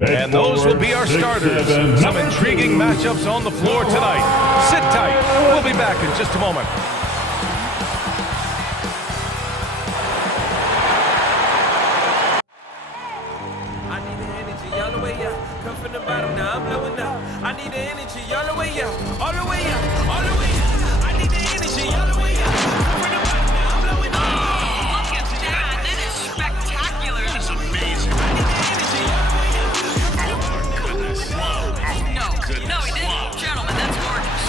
And those will be our starters. Some intriguing matchups on the floor tonight. Sit tight. We'll be back in just a moment. I need the energy all the way up. Come from the bottom, now I'm blowing up. I need the energy all the way up. All the way up. All the way up. I need the energy all the way up. Come from the bottom, now I'm blowing up. Look at that. That is spectacular. That's amazing. I need the energy all the way up. No, he didn't. Gentlemen, that's gorgeous.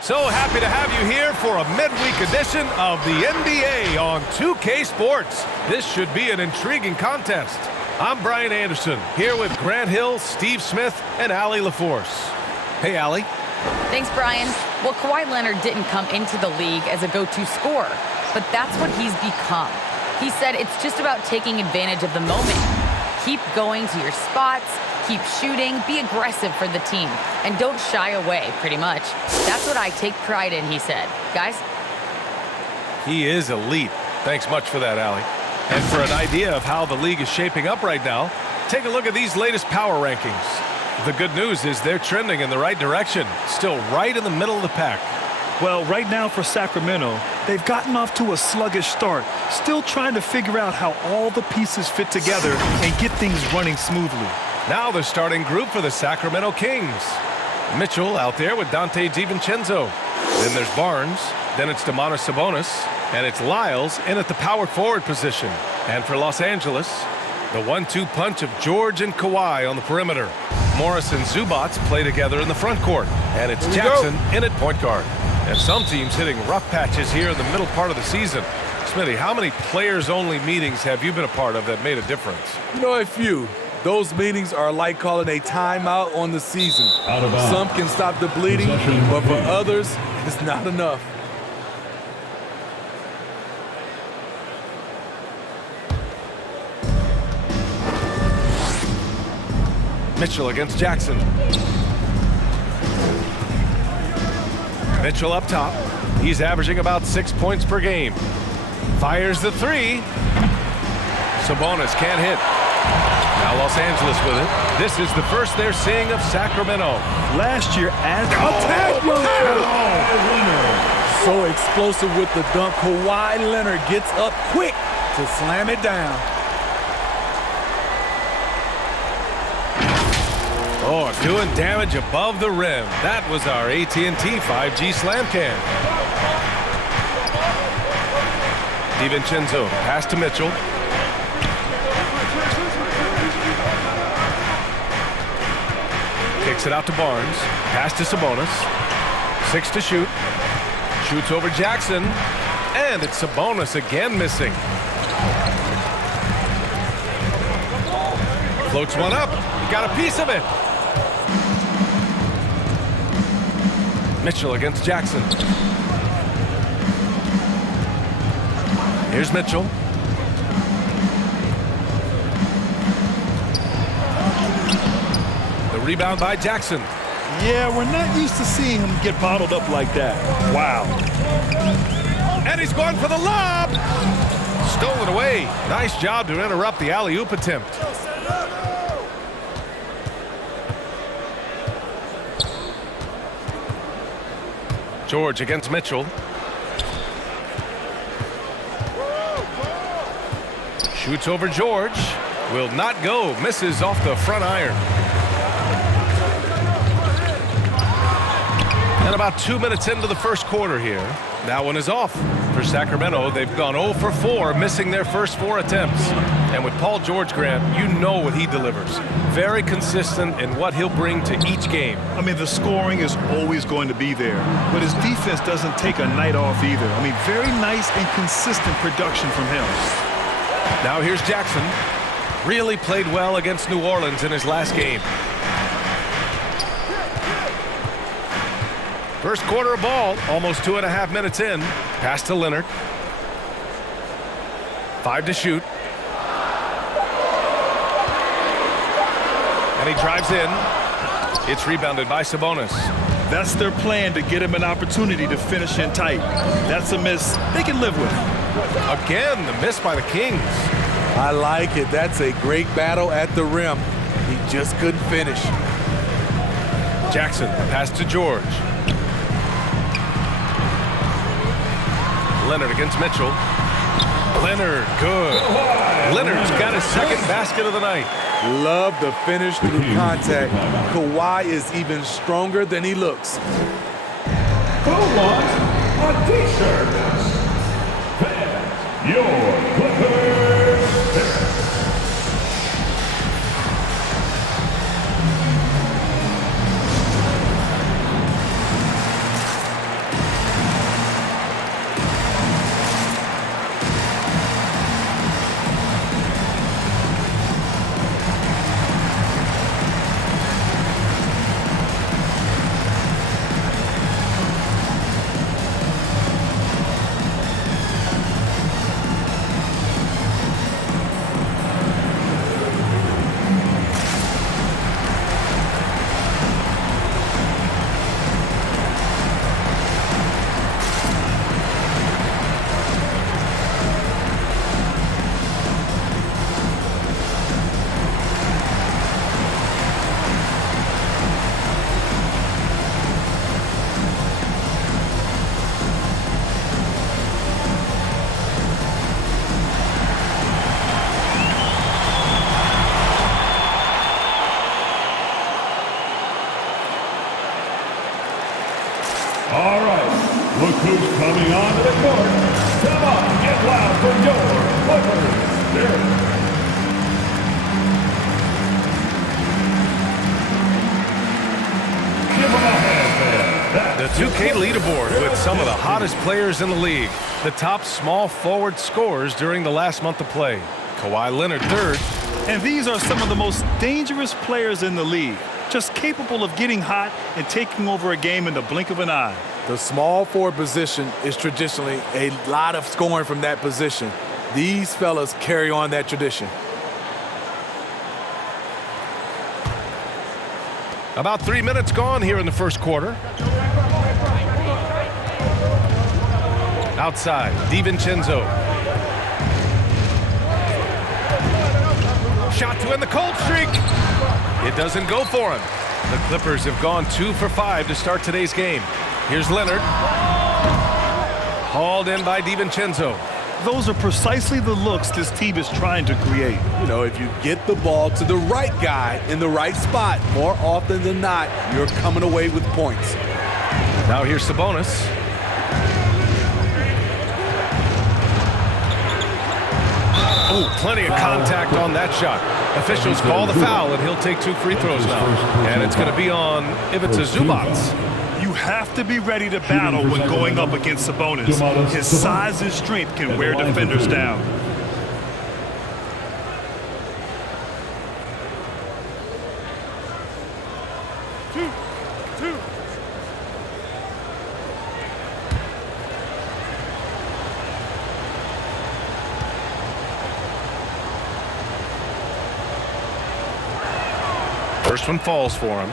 So happy to have you here for a midweek edition of the NBA on 2K Sports. This should be an intriguing contest. I'm Brian Anderson, here with Grant Hill, Steve Smith, and Allie LaForce. Hey, Allie. Thanks, Brian. Well, Kawhi Leonard didn't come into the league as a go-to scorer, but that's what he's become. He said it's just about taking advantage of the moment. Keep going to your spots, keep shooting, be aggressive for the team, and don't shy away, pretty much. That's what I take pride in, he said. Guys? He is elite. Thanks much for that, Allie. And for an idea of how the league is shaping up right now, take a look at these latest power rankings. The good news is they're trending in the right direction, still right in the middle of the pack. Well, right now for Sacramento, they've gotten off to a sluggish start, still trying to figure out how all the pieces fit together and get things running smoothly. Now the starting group for the Sacramento Kings. Mitchell out there with Dante DiVincenzo. Then there's Barnes. Then it's Domantas Sabonis. And it's Lyles in at the power forward position. And for Los Angeles, the 1-2 punch of George and Kawhi on the perimeter. Morris and Zubats play together in the front court. And it's Jackson in at point guard. And some teams hitting rough patches here in the middle part of the season. Smitty, how many players-only meetings have you been a part of that made a difference? You know, a few. Those meetings are like calling a timeout on the season. Some can stop the bleeding, but for others, it's not enough. Mitchell against Jackson. Mitchell up top. He's averaging about 6 points per game. Fires the three. Sabonis can't hit. Now Los Angeles with it. This is the first they're seeing of Sacramento. Last year, as So explosive with the dunk. Kawhi Leonard gets up quick to slam it down. Oh, doing damage above the rim. That was our AT&T 5G slam cam. DiVincenzo, pass to Mitchell. Kicks it out to Barnes. Pass to Sabonis. 6 to shoot. Shoots over Jackson. And it's Sabonis again missing. Floats one up. He got a piece of it. Mitchell against Jackson. Here's Mitchell. The rebound by Jackson. Yeah, we're not used to seeing him get bottled up like that. Wow. And he's going for the lob. Stolen away. Nice job to interrupt the alley-oop attempt. George against Mitchell. Shoots over George. Will not go. Misses off the front iron. And about 2 minutes into the first quarter here. That one is off. For Sacramento, they've gone 0 for 4, missing their first 4 attempts. And with Paul George, Grant, you know what he delivers. Very consistent in what he'll bring to each game. I mean, the scoring is always going to be there, but his defense doesn't take a night off either. I mean, very nice and consistent production from him. Now here's Jackson. Really played well against New Orleans in his last game. First quarter of ball, almost 2.5 minutes in. Pass to Leonard. 5 to shoot. And he drives in. It's rebounded by Sabonis. That's their plan to get him an opportunity to finish in tight. That's a miss they can live with. Again, the miss by the Kings. I like it. That's a great battle at the rim. He just couldn't finish. Jackson, pass to George. Leonard against Mitchell. Leonard, good. Leonard's got his second basket of the night. Love the finish through contact. Kawhi is even stronger than he looks. Who wants a t-shirt? Your Clippers. All right, look who's coming onto the court. Come on, get loud for your Clippers. Give them a hand there. The 2K leaderboard with some of the hottest players in the league. The top small forward scorers during the last month of play. Kawhi Leonard third. And these are some of the most dangerous players in the league, just capable of getting hot and taking over a game in the blink of an eye. The small forward position is traditionally a lot of scoring from that position. These fellas carry on that tradition. About 3 minutes gone here in the first quarter. Outside, DiVincenzo. Shot to end the cold streak. It doesn't go for him. The Clippers have gone 2 for 5 to start today's game. Here's Leonard. Hauled in by DiVincenzo. Those are precisely the looks this team is trying to create. You know, if you get the ball to the right guy in the right spot, more often than not, you're coming away with points. Now here's Sabonis. Oh, plenty of contact on that shot. Officials call the foul, and he'll take 2 free throws now. And it's going to be on Ivica Zubac. You have to be ready to battle when going up against Sabonis. His size and strength can wear defenders down. First one falls for him.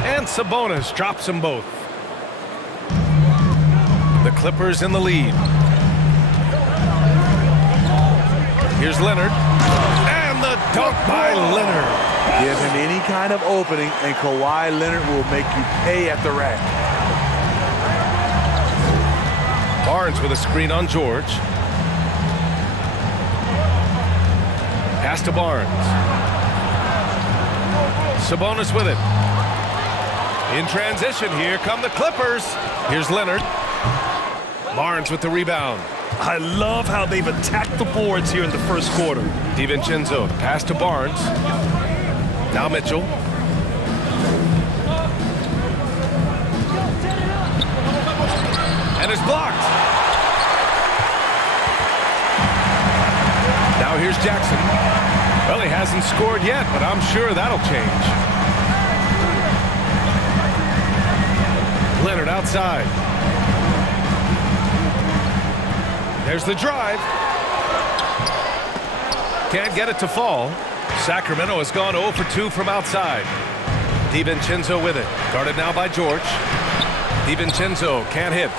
And Sabonis drops them both. The Clippers in the lead. Here's Leonard. And the dunk by Leonard. Give him any kind of opening, and Kawhi Leonard will make you pay at the rack. Barnes with a screen on George. Pass to Barnes. Sabonis with it. In transition, here come the Clippers. Here's Leonard. Barnes with the rebound. I love how they've attacked the boards here in the first quarter. DiVincenzo, pass to Barnes. Now Mitchell. And And it's blocked. Now here's Jackson. Well, he hasn't scored yet, but I'm sure that'll change. Leonard outside. There's the drive. Can't get it to fall. Sacramento has gone 0 for 2 from outside. DiVincenzo with it. Guarded now by George. DiVincenzo can't hit.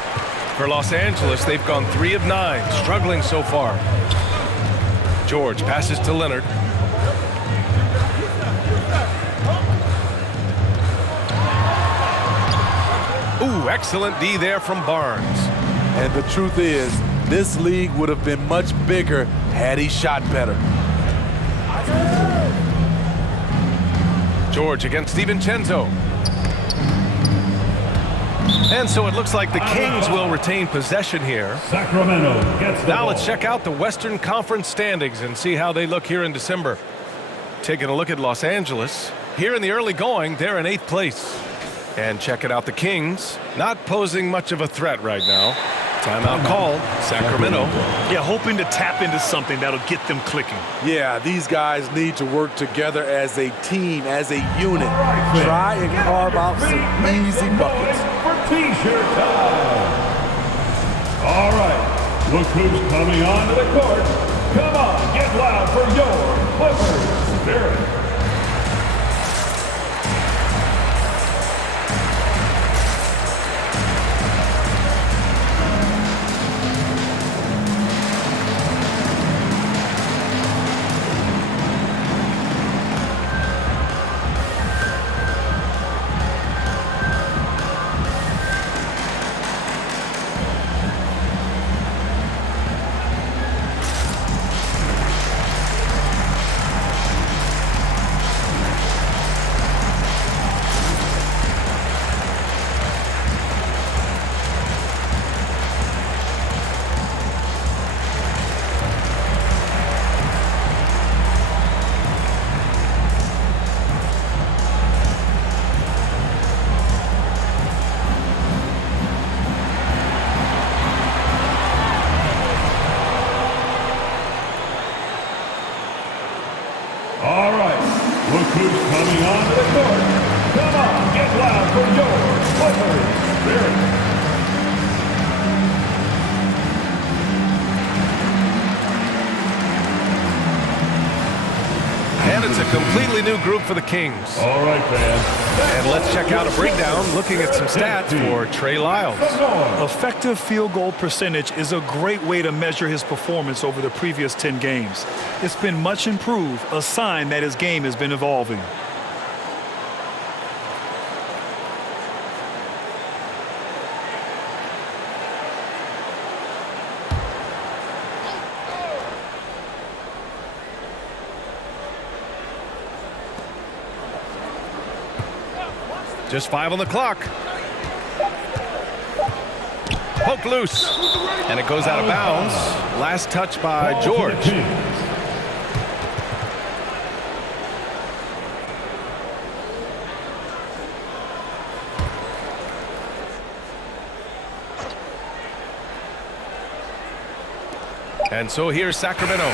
For Los Angeles, they've gone 3 of 9, struggling so far. George passes to Leonard. Ooh, excellent D there from Barnes. And the truth is, this league would have been much bigger had he shot better. George against DiVincenzo. And so it looks like the Kings will retain possession here. Sacramento gets the Now ball. let's check out the Western Conference standings and see how they look here in December. Taking a look at Los Angeles. Here in the early going, they're in 8th place. And checking out the Kings, not posing much of a threat right now. Timeout called. Sacramento. Yeah, hoping to tap into something that'll get them clicking. Yeah, these guys need to work together as a team, as a unit. Try and carve out some easy buckets. For T-shirt time. All right, look who's coming onto the court. Come on, get loud for your Clippers Spirit. All right, look who's coming onto the court. Come on, get loud for your Clippers Spirit. And it's a completely new group for the Kings. All right, fans. And let's check out a breakdown looking at some stats for Trey Lyles. Effective field goal percentage is a great way to measure his performance over the previous 10 games. It's been much improved, a sign that his game has been evolving. Just 5 on the clock. Poke loose. And it goes out of bounds. Last touch by George. And so here's Sacramento.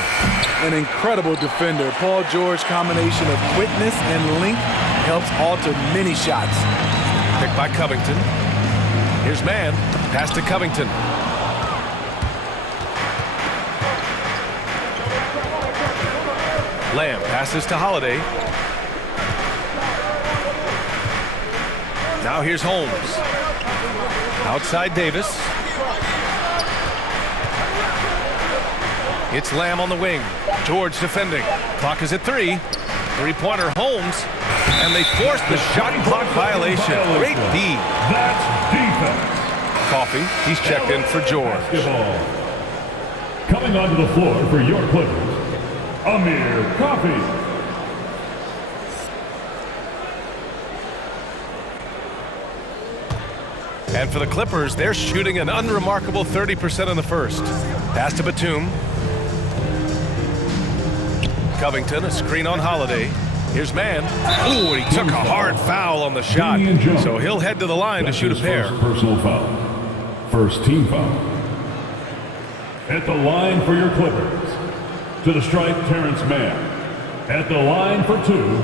An incredible defender. Paul George combination of quickness and length helps alter many shots. Picked by Covington. Here's Mann. Pass to Covington. Lamb passes to Holiday. Now here's Holmes. Outside Davis. It's Lamb on the wing. George defending. Clock is at 3. Three-pointer Holmes. And they forced the shot clock violation. Great D. That's defense. Coffee. He's checked in for George. Basketball. Coming onto the floor for your Clippers, Amir Coffee. And for the Clippers, they're shooting an unremarkable 30% in the first. Pass to Batum. Covington, a screen on Holiday. Here's Mann. Ooh, and he took a hard foul on the shot. So he'll head to the line to shoot a pair. Personal foul. First team foul. At the line for your Clippers. To the stripe, Terrence Mann. At the line for 2.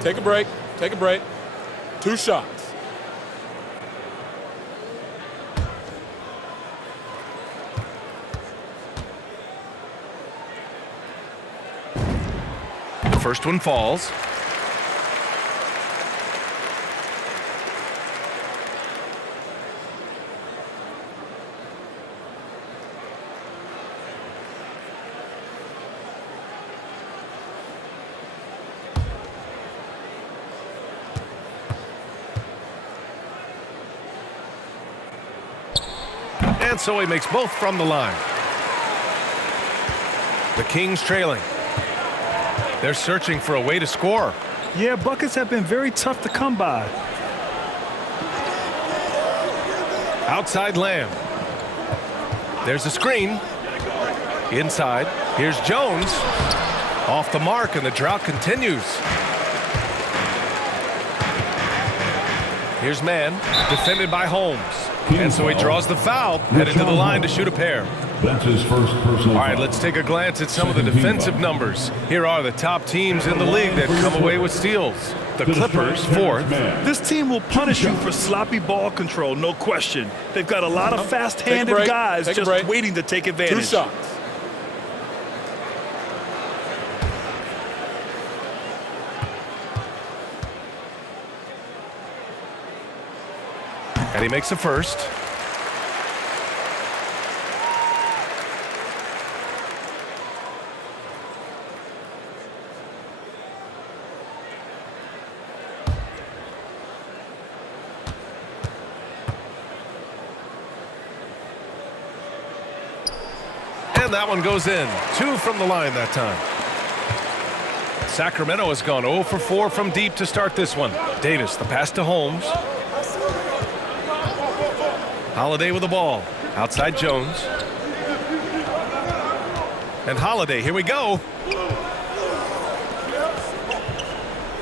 Take a break. Take a break. 2 shots. The first one falls. And so he makes both from the line. The Kings trailing. They're searching for a way to score. Yeah, buckets have been very tough to come by. Outside Lamb. There's a screen. Inside. Here's Jones. Off the mark, and the drought continues. Here's Mann, defended by Holmes. And so he draws the foul, headed to the line to shoot a pair. That's his first personal All right, foul. let's take a glance at some of the defensive numbers. Here are the top teams in the league that come away with steals. The Clippers, 4th. This team will punish you for sloppy ball control, no question. They've got a lot of fast-handed guys just waiting to take advantage. 2 shots. And he makes the first. And that one goes in. 2 from the line that time. Sacramento has gone 0 for 4 from deep to start this one. Davis, the pass to Holmes. Holiday with the ball. Outside Jones. And Holiday, here we go.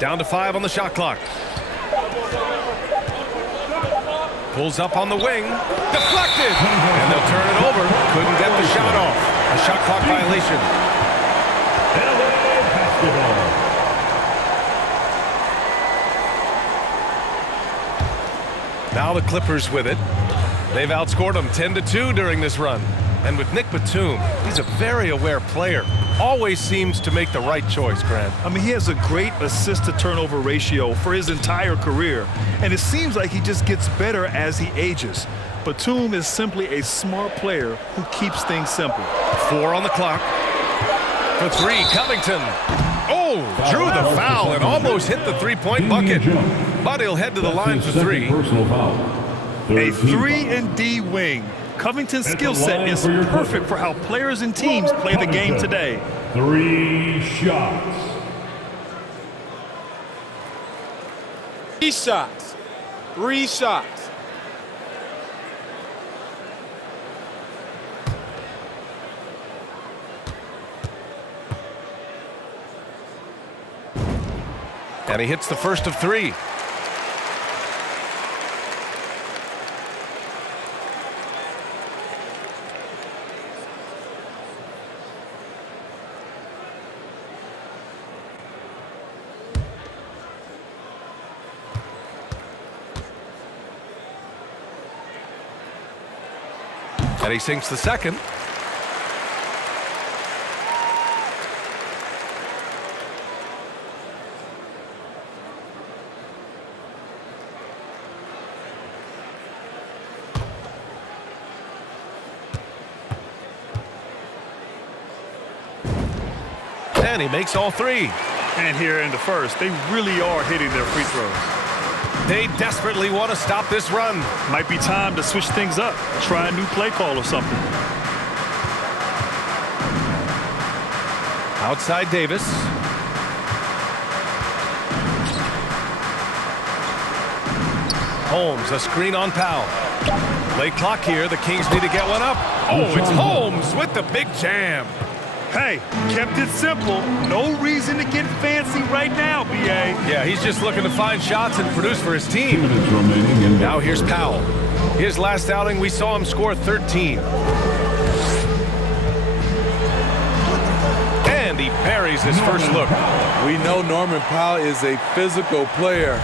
Down to 5 on the shot clock. Pulls up on the wing. Deflected. And they'll turn it over. Couldn't get the shot off. A shot clock violation. LA basketball. Now the Clippers with it. They've outscored them 10-2 during this run. And with Nick Batum, he's a very aware player. Always seems to make the right choice, Grant. I mean, he has a great assist-to-turnover ratio for his entire career. And it seems like he just gets better as he ages. Batum is simply a smart player who keeps things simple. 4 on the clock. For 3, Covington. Oh, drew the foul and almost hit the three-point bucket. But he'll head to the line for 3. Personal foul. A 3-and-D wing. Covington's skill set is perfect for how players and teams play the game today. 3 shots. 3 shots. 3 shots. And he hits the first of 3. And he sinks the second. And he makes all 3. And here in the first, they really are hitting their free throws. They desperately want to stop this run. Might be time to switch things up. Try a new play call or something. Outside Davis. Holmes, a screen on Powell. Late clock here. The Kings need to get one up. Oh, it's Holmes with the big jam. Hey, kept it simple. No reason to get fancy right now, B.A. Yeah, he's just looking to find shots and produce for his team. 2 minutes remaining in Now here's Powell. His last outing, we saw him score 13. And he buries his first look. We know Norman Powell is a physical player,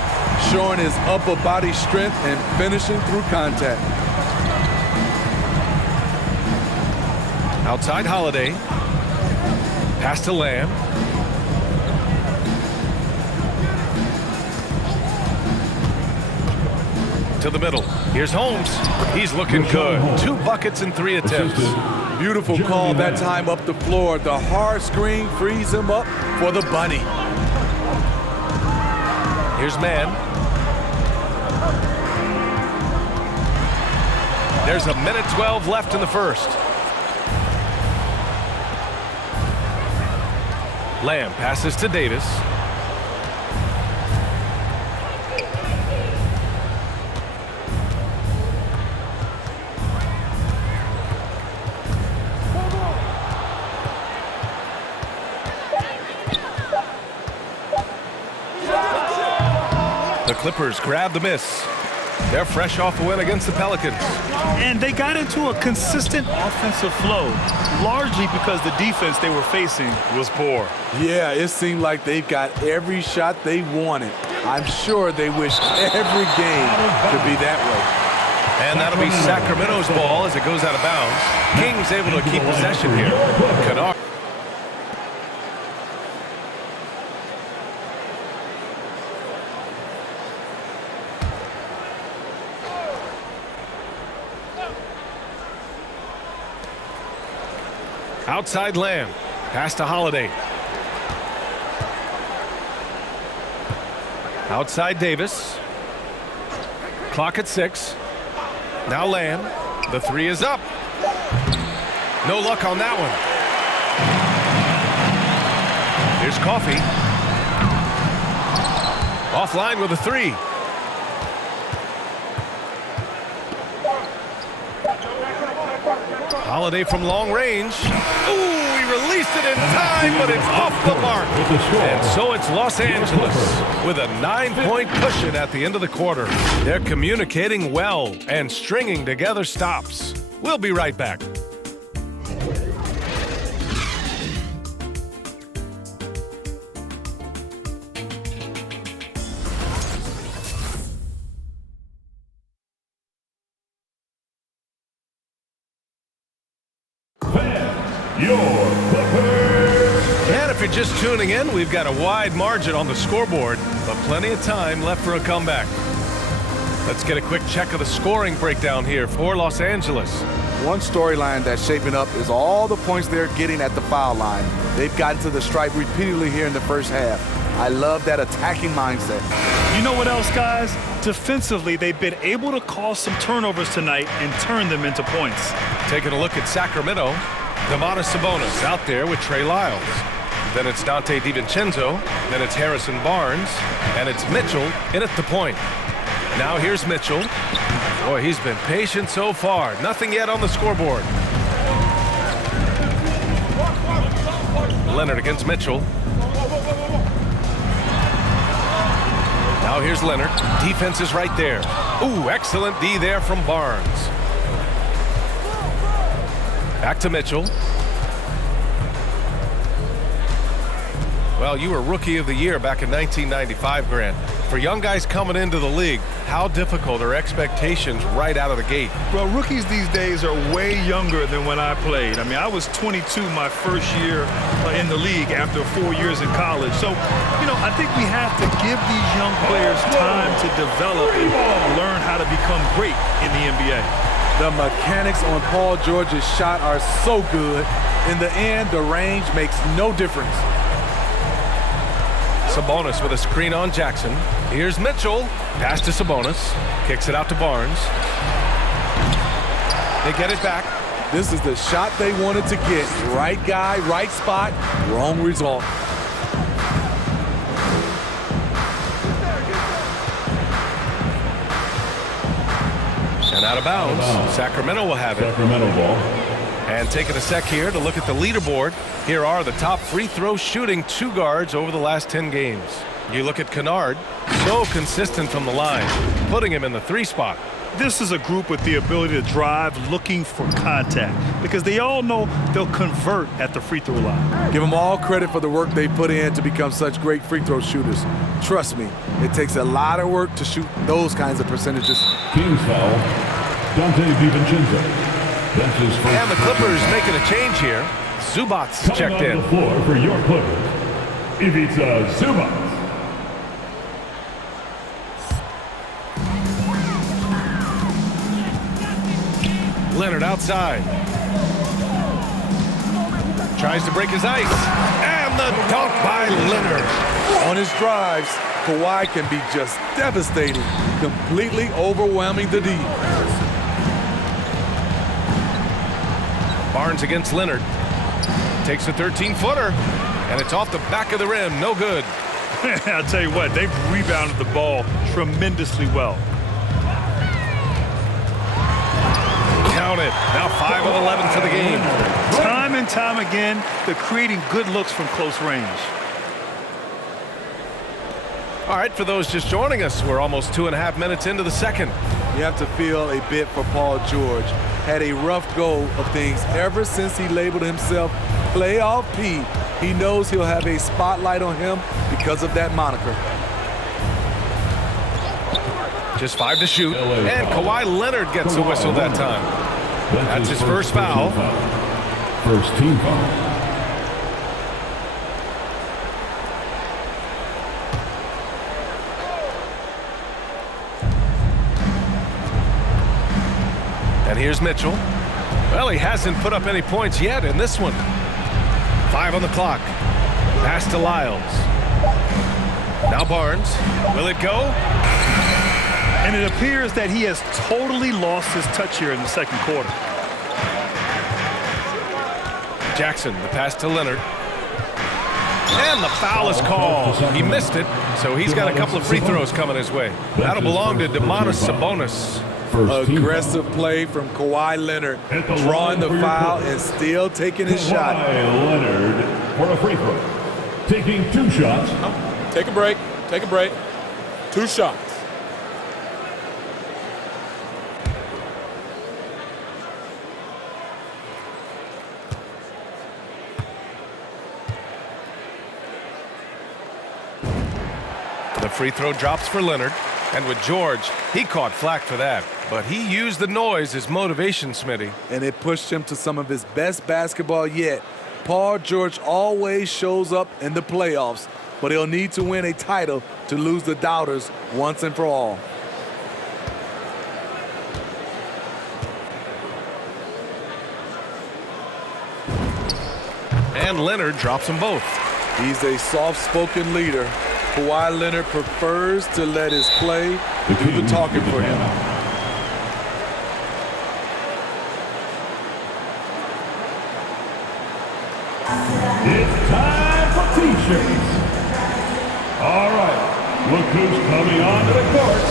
showing his upper body strength and finishing through contact. Outside Holiday. Pass to Lamb. To the middle. Here's Holmes. He's looking good. 2 buckets in 3 attempts. Beautiful call that time up the floor. The hard screen frees him up for the bunny. Here's Mann. There's a minute 12 left in the first. Lamb passes to Davis. The Clippers grab the miss. They're fresh off a win against the Pelicans. And they got into a consistent offensive flow, largely because the defense they were facing was poor. Yeah, it seemed like they got every shot they wanted. I'm sure they wish every game could be that way. And that'll be Sacramento's ball as it goes out of bounds. Kings able to keep possession here. Kennard. Outside Lamb. Pass to Holiday. Outside Davis. Clock at 6. Now Lamb. The 3 is up. No luck on that one. Here's Coffey. Offline with a 3. Holiday from long range. Ooh, he released it in time, but it's off the mark. And so it's Los Angeles with a 9-point cushion at the end of the quarter. They're communicating well and stringing together stops. We'll be right back. And if you're just tuning in, we've got a wide margin on the scoreboard, but plenty of time left for a comeback. Let's get a quick check of the scoring breakdown here for Los Angeles. One storyline that's shaping up is all the points they're getting at the foul line. They've gotten to the stripe repeatedly here in the first half. I love that attacking mindset. You know what else, guys? Defensively, they've been able to cause some turnovers tonight and turn them into points. Taking a look at Sacramento, Domantas Sabonis out there with Trey Lyles. Then it's Dante DiVincenzo, then it's Harrison Barnes, and it's Mitchell in at the point. Now here's Mitchell. Boy, he's been patient so far. Nothing yet on the scoreboard. Leonard against Mitchell. Now here's Leonard. Defense is right there. Ooh, excellent D there from Barnes. Back to Mitchell. Well, you were Rookie of the Year back in 1995, Grant. For young guys coming into the league, how difficult are expectations right out of the gate? Well, rookies these days are way younger than when I played. I mean, I was 22 my first year in the league after 4 years in college. So, you know, I think we have to give these young players time to develop and learn how to become great in the NBA. The mechanics on Paul George's shot are so good. In the end, the range makes no difference. Sabonis with a screen on Jackson. Here's Mitchell. Pass to Sabonis. Kicks it out to Barnes. They get it back. This is the shot they wanted to get. Right guy, right spot, wrong result. And out of bounds. Sacramento will have it. Sacramento ball. And taking a sec here to look at the leaderboard. Here are the top free throw shooting 2 guards over the last 10 games. You look at Kennard, so consistent from the line, putting him in the 3 spot. This is a group with the ability to drive looking for contact because they all know they'll convert at the free throw line. Give them all credit for the work they put in to become such great free throw shooters. Trust me, it takes a lot of work to shoot those kinds of percentages. Team's foul. Dante DiVincenzo. That's his first. And the Clippers making a change here. Zubac's checked in. On the floor for your Clippers, Ivica Zubac. Leonard outside. Tries to break his ice. And the dunk by Leonard. On his drives, Kawhi can be just devastating, completely overwhelming the D. Barnes against Leonard. Takes a 13-footer. And it's off the back of the rim. No good. I'll tell you what, they've rebounded the ball tremendously well. Count it. Now 5 of 11 for the game. Time and time again, they're creating good looks from close range. All right, for those just joining us, we're almost 2.5 minutes into the second. You have to feel a bit for Paul George. Had a rough go of things ever since he labeled himself Playoff P. He knows he'll have a spotlight on him because of that moniker. Just 5 to shoot. And Kawhi Leonard gets a whistle that time. That's his first foul. First team foul. And here's Mitchell. Well, he hasn't put up any points yet in this one. 5 on the clock. Pass to Lyles. Now Barnes. Will it go? And it appears that he has totally lost his touch here in the second quarter. Jackson, the pass to Leonard. And the foul is called. He missed it, so he's got a couple of free throws coming his way. That'll belong to Domantas Sabonis. Aggressive play from Kawhi Leonard, drawing the foul and still taking his shot. Kawhi Leonard for a free throw. Taking 2 shots. Take a break. Take a break. 2 shots. The free throw drops for Leonard. And with George, he caught flack for that. But he used the noise as motivation, Smitty. And it pushed him to some of his best basketball yet. Paul George always shows up in the playoffs, but he'll need to win a title to lose the doubters once and for all. And Leonard drops them both. He's a soft-spoken leader. Kawhi Leonard prefers to let his play do the talking for him. It's time for T-shirts. All right, look who's coming onto the court.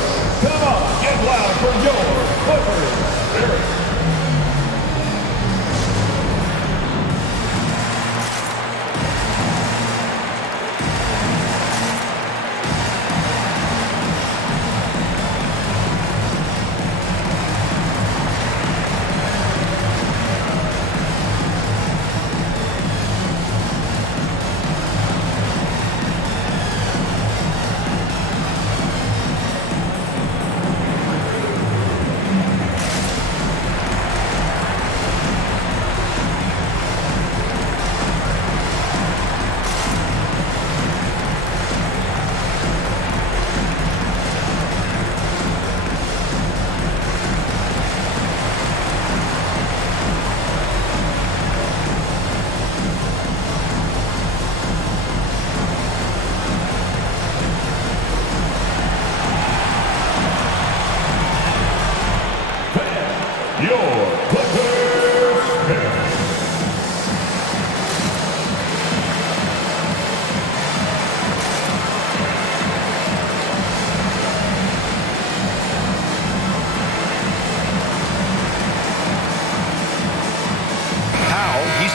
Come on, get loud for your Clippers.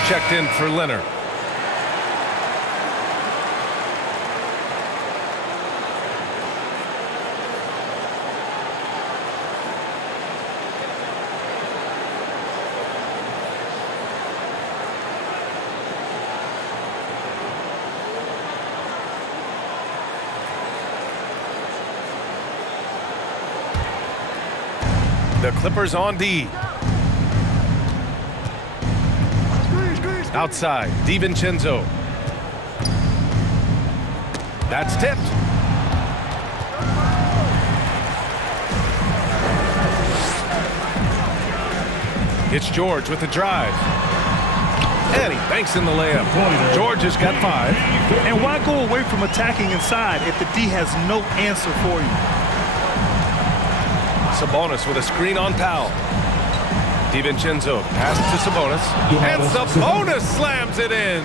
Checked in for Leonard. The Clippers on D. Outside, DiVincenzo. That's tipped. It's George with the drive. And he banks in the layup. George has got 5. And why go away from attacking inside if the D has no answer for you? Sabonis with a screen on Powell. DiVincenzo pass to Sabonis. And Sabonis slams it in.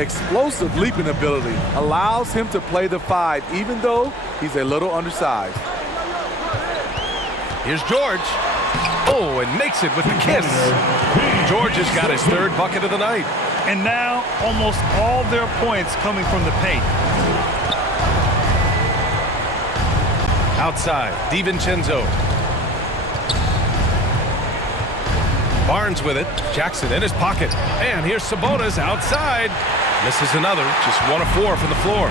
Explosive leaping ability allows him to play the 5, even though he's a little undersized. Here's George. Oh, and makes it with the kiss. George has got his 3rd bucket of the night. And now almost all their points coming from the paint. Outside, DiVincenzo. Barnes with it. Jackson in his pocket. And here's Sabonis outside. Misses another. Just 1 of 4 from the floor.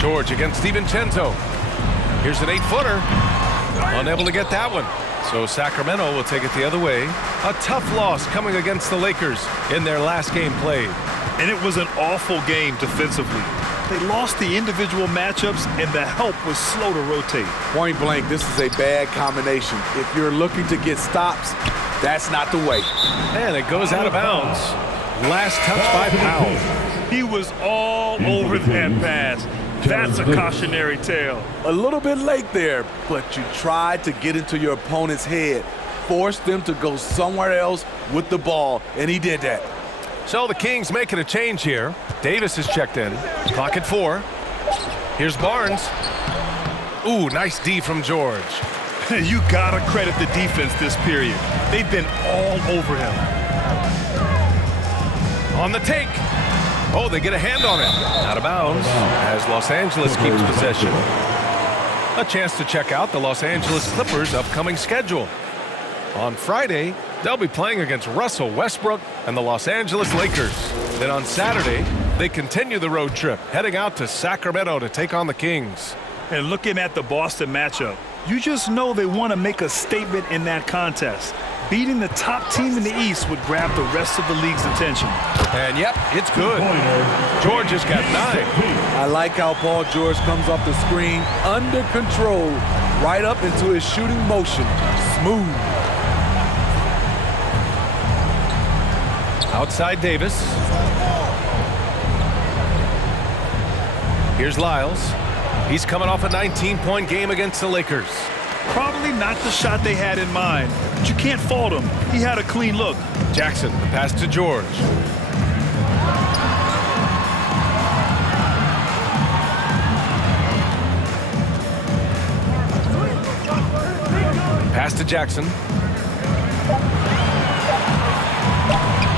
George against DiVincenzo. Here's an 8-footer. Unable to get that one. So Sacramento will take it the other way. A tough loss coming against the Lakers in their last game played. And it was an awful game defensively. They lost the individual matchups, and the help was slow to rotate. Point blank, this is a bad combination. If you're looking to get stops, that's not the way. And it goes out of bounds. Last touch by Powell. He was all over that pass. That's a cautionary tale. A little bit late there, but you tried to get into your opponent's head, force them to go somewhere else with the ball, and he did that. So the Kings making a change here. Davis is checked in. Clock at 4. Here's Barnes. Ooh, nice D from George. You gotta credit the defense this period. They've been all over him. On the take. Oh, they get a hand on it. Out of bounds as Los Angeles keeps possession. A chance to check out the Los Angeles Clippers' upcoming schedule. On Friday, they'll be playing against Russell Westbrook and the Los Angeles Lakers. Then on Saturday, they continue the road trip, heading out to Sacramento to take on the Kings. And looking at the Boston matchup, you just know they want to make a statement in that contest. Beating the top team in the East would grab the rest of the league's attention. And yep, it's good. George has got 9. I like how Paul George comes off the screen under control, right up into his shooting motion. Smooth. Outside Davis. Here's Lyles. He's coming off a 19-point game against the Lakers. Probably not the shot they had in mind, but you can't fault him. He had a clean look. Jackson, the pass to George. Pass to Jackson.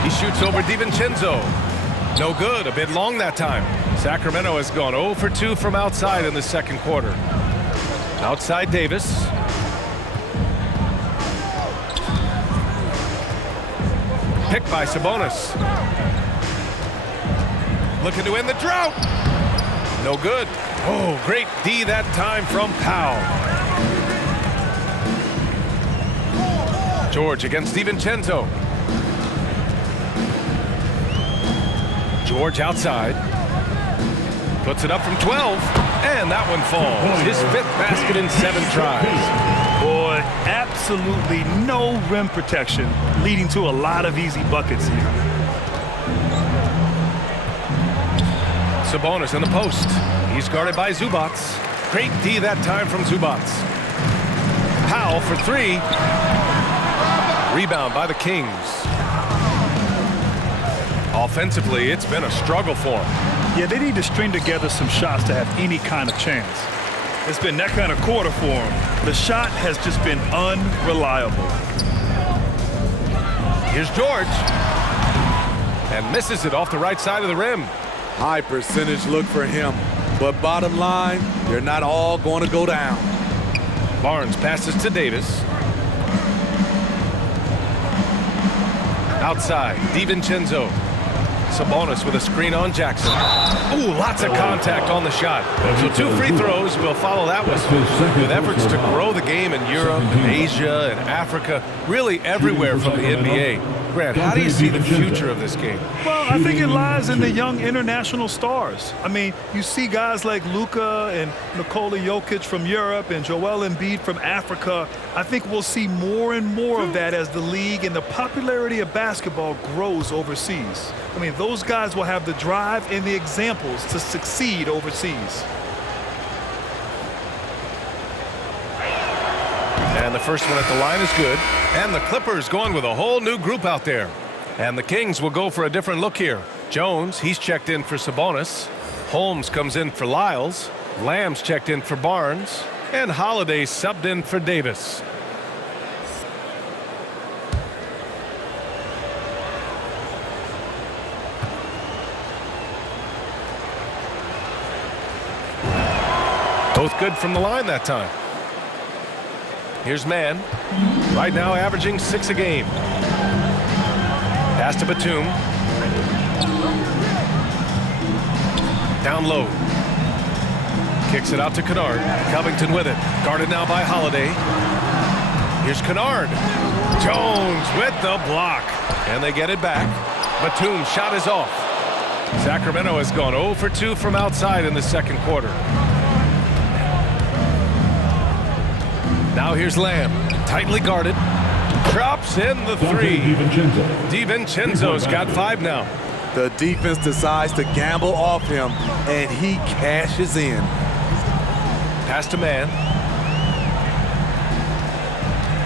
He shoots over DiVincenzo. No good, a bit long that time. Sacramento has gone 0 for 2 from outside in the second quarter. Outside Davis. Picked by Sabonis. Looking to end the drought. No good. Oh, great D that time from Powell. George against DiVincenzo. George outside. Puts it up from 12. And that one falls. His 5th basket in 7 tries. Boy, absolutely no rim protection, leading to a lot of easy buckets here. Sabonis in the post. He's guarded by Zubac. Great D that time from Zubac. Powell for 3. Rebound by the Kings. Offensively, it's been a struggle for him. Yeah, they need to string together some shots to have any kind of chance. It's been that kind of quarter for him. The shot has just been unreliable. Here's George. And misses it off the right side of the rim. High percentage look for him. But bottom line, they're not all going to go down. Barnes passes to Davis. Outside, DiVincenzo. Sabonis with a screen on Jackson. Ooh, lots of contact on the shot. So 2 free throws will follow that one. With efforts to grow the game in Europe and Asia and Africa, really everywhere from the NBA. Grant, how do you see the future of this game? Well, I think it lies in the young international stars. I mean, you see guys like Luka and Nikola Jokic from Europe and Joel Embiid from Africa. I think we'll see more and more of that as the league and the popularity of basketball grows overseas. I mean, those guys will have the drive and the examples to succeed overseas. And the first one at the line is good. And the Clippers going with a whole new group out there. And the Kings will go for a different look here. Jones, he's checked in for Sabonis. Holmes comes in for Lyles. Lamb's checked in for Barnes. And Holiday subbed in for Davis. Both good from the line that time. Here's Mann. Right now averaging 6 a game. Pass to Batum. Down low. Kicks it out to Kennard. Covington with it. Guarded now by Holiday. Here's Kennard. Jones with the block. And they get it back. Batum's shot is off. Sacramento has gone 0 for 2 from outside in the second quarter. Now here's Lamb, tightly guarded, drops in the 3. DiVincenzo's got 5 now. The defense decides to gamble off him, and he cashes in. Pass to Mann.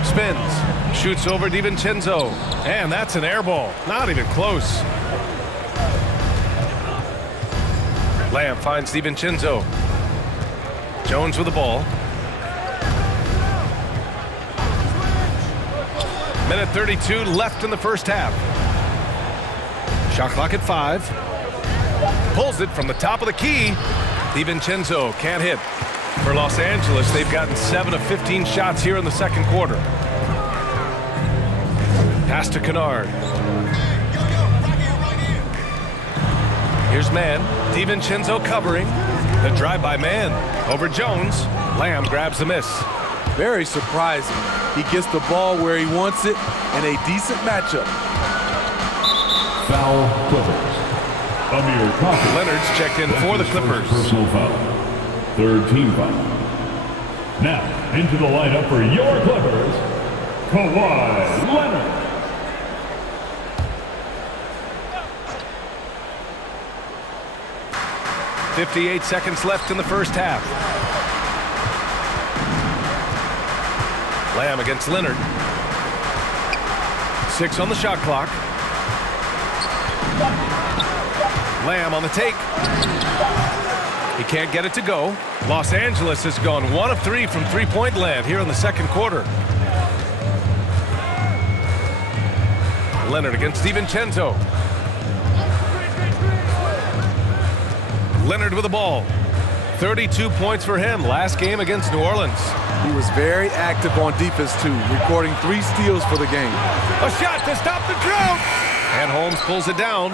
Spins, shoots over DiVincenzo, and that's an air ball. Not even close. Lamb finds DiVincenzo. Jones with the ball. Minute 32 left in the first half. Shot clock at 5. Pulls it from the top of the key. DiVincenzo can't hit. For Los Angeles, they've gotten 7 of 15 shots here in the second quarter. Pass to Kennard. Here's Mann. DiVincenzo covering. The drive by Mann. Over Jones. Lamb grabs the miss. Very surprising. He gets the ball where he wants it in a decent matchup. Foul Clippers. Amir Coffey. Leonard's checked in for the Clippers. Personal foul. Third team foul. Now into the lineup for your Clippers, Kawhi Leonard. .58 seconds left in the first half. Lamb against Leonard. 6 on the shot clock. Lamb on the take. He can't get it to go. Los Angeles has gone 1 of 3 from three-point land here in the second quarter. Leonard against DiVincenzo. Leonard with the ball. 32 points for him last game against New Orleans. He was very active on defense, too, recording 3 steals for the game. A shot to stop the drought. And Holmes pulls it down.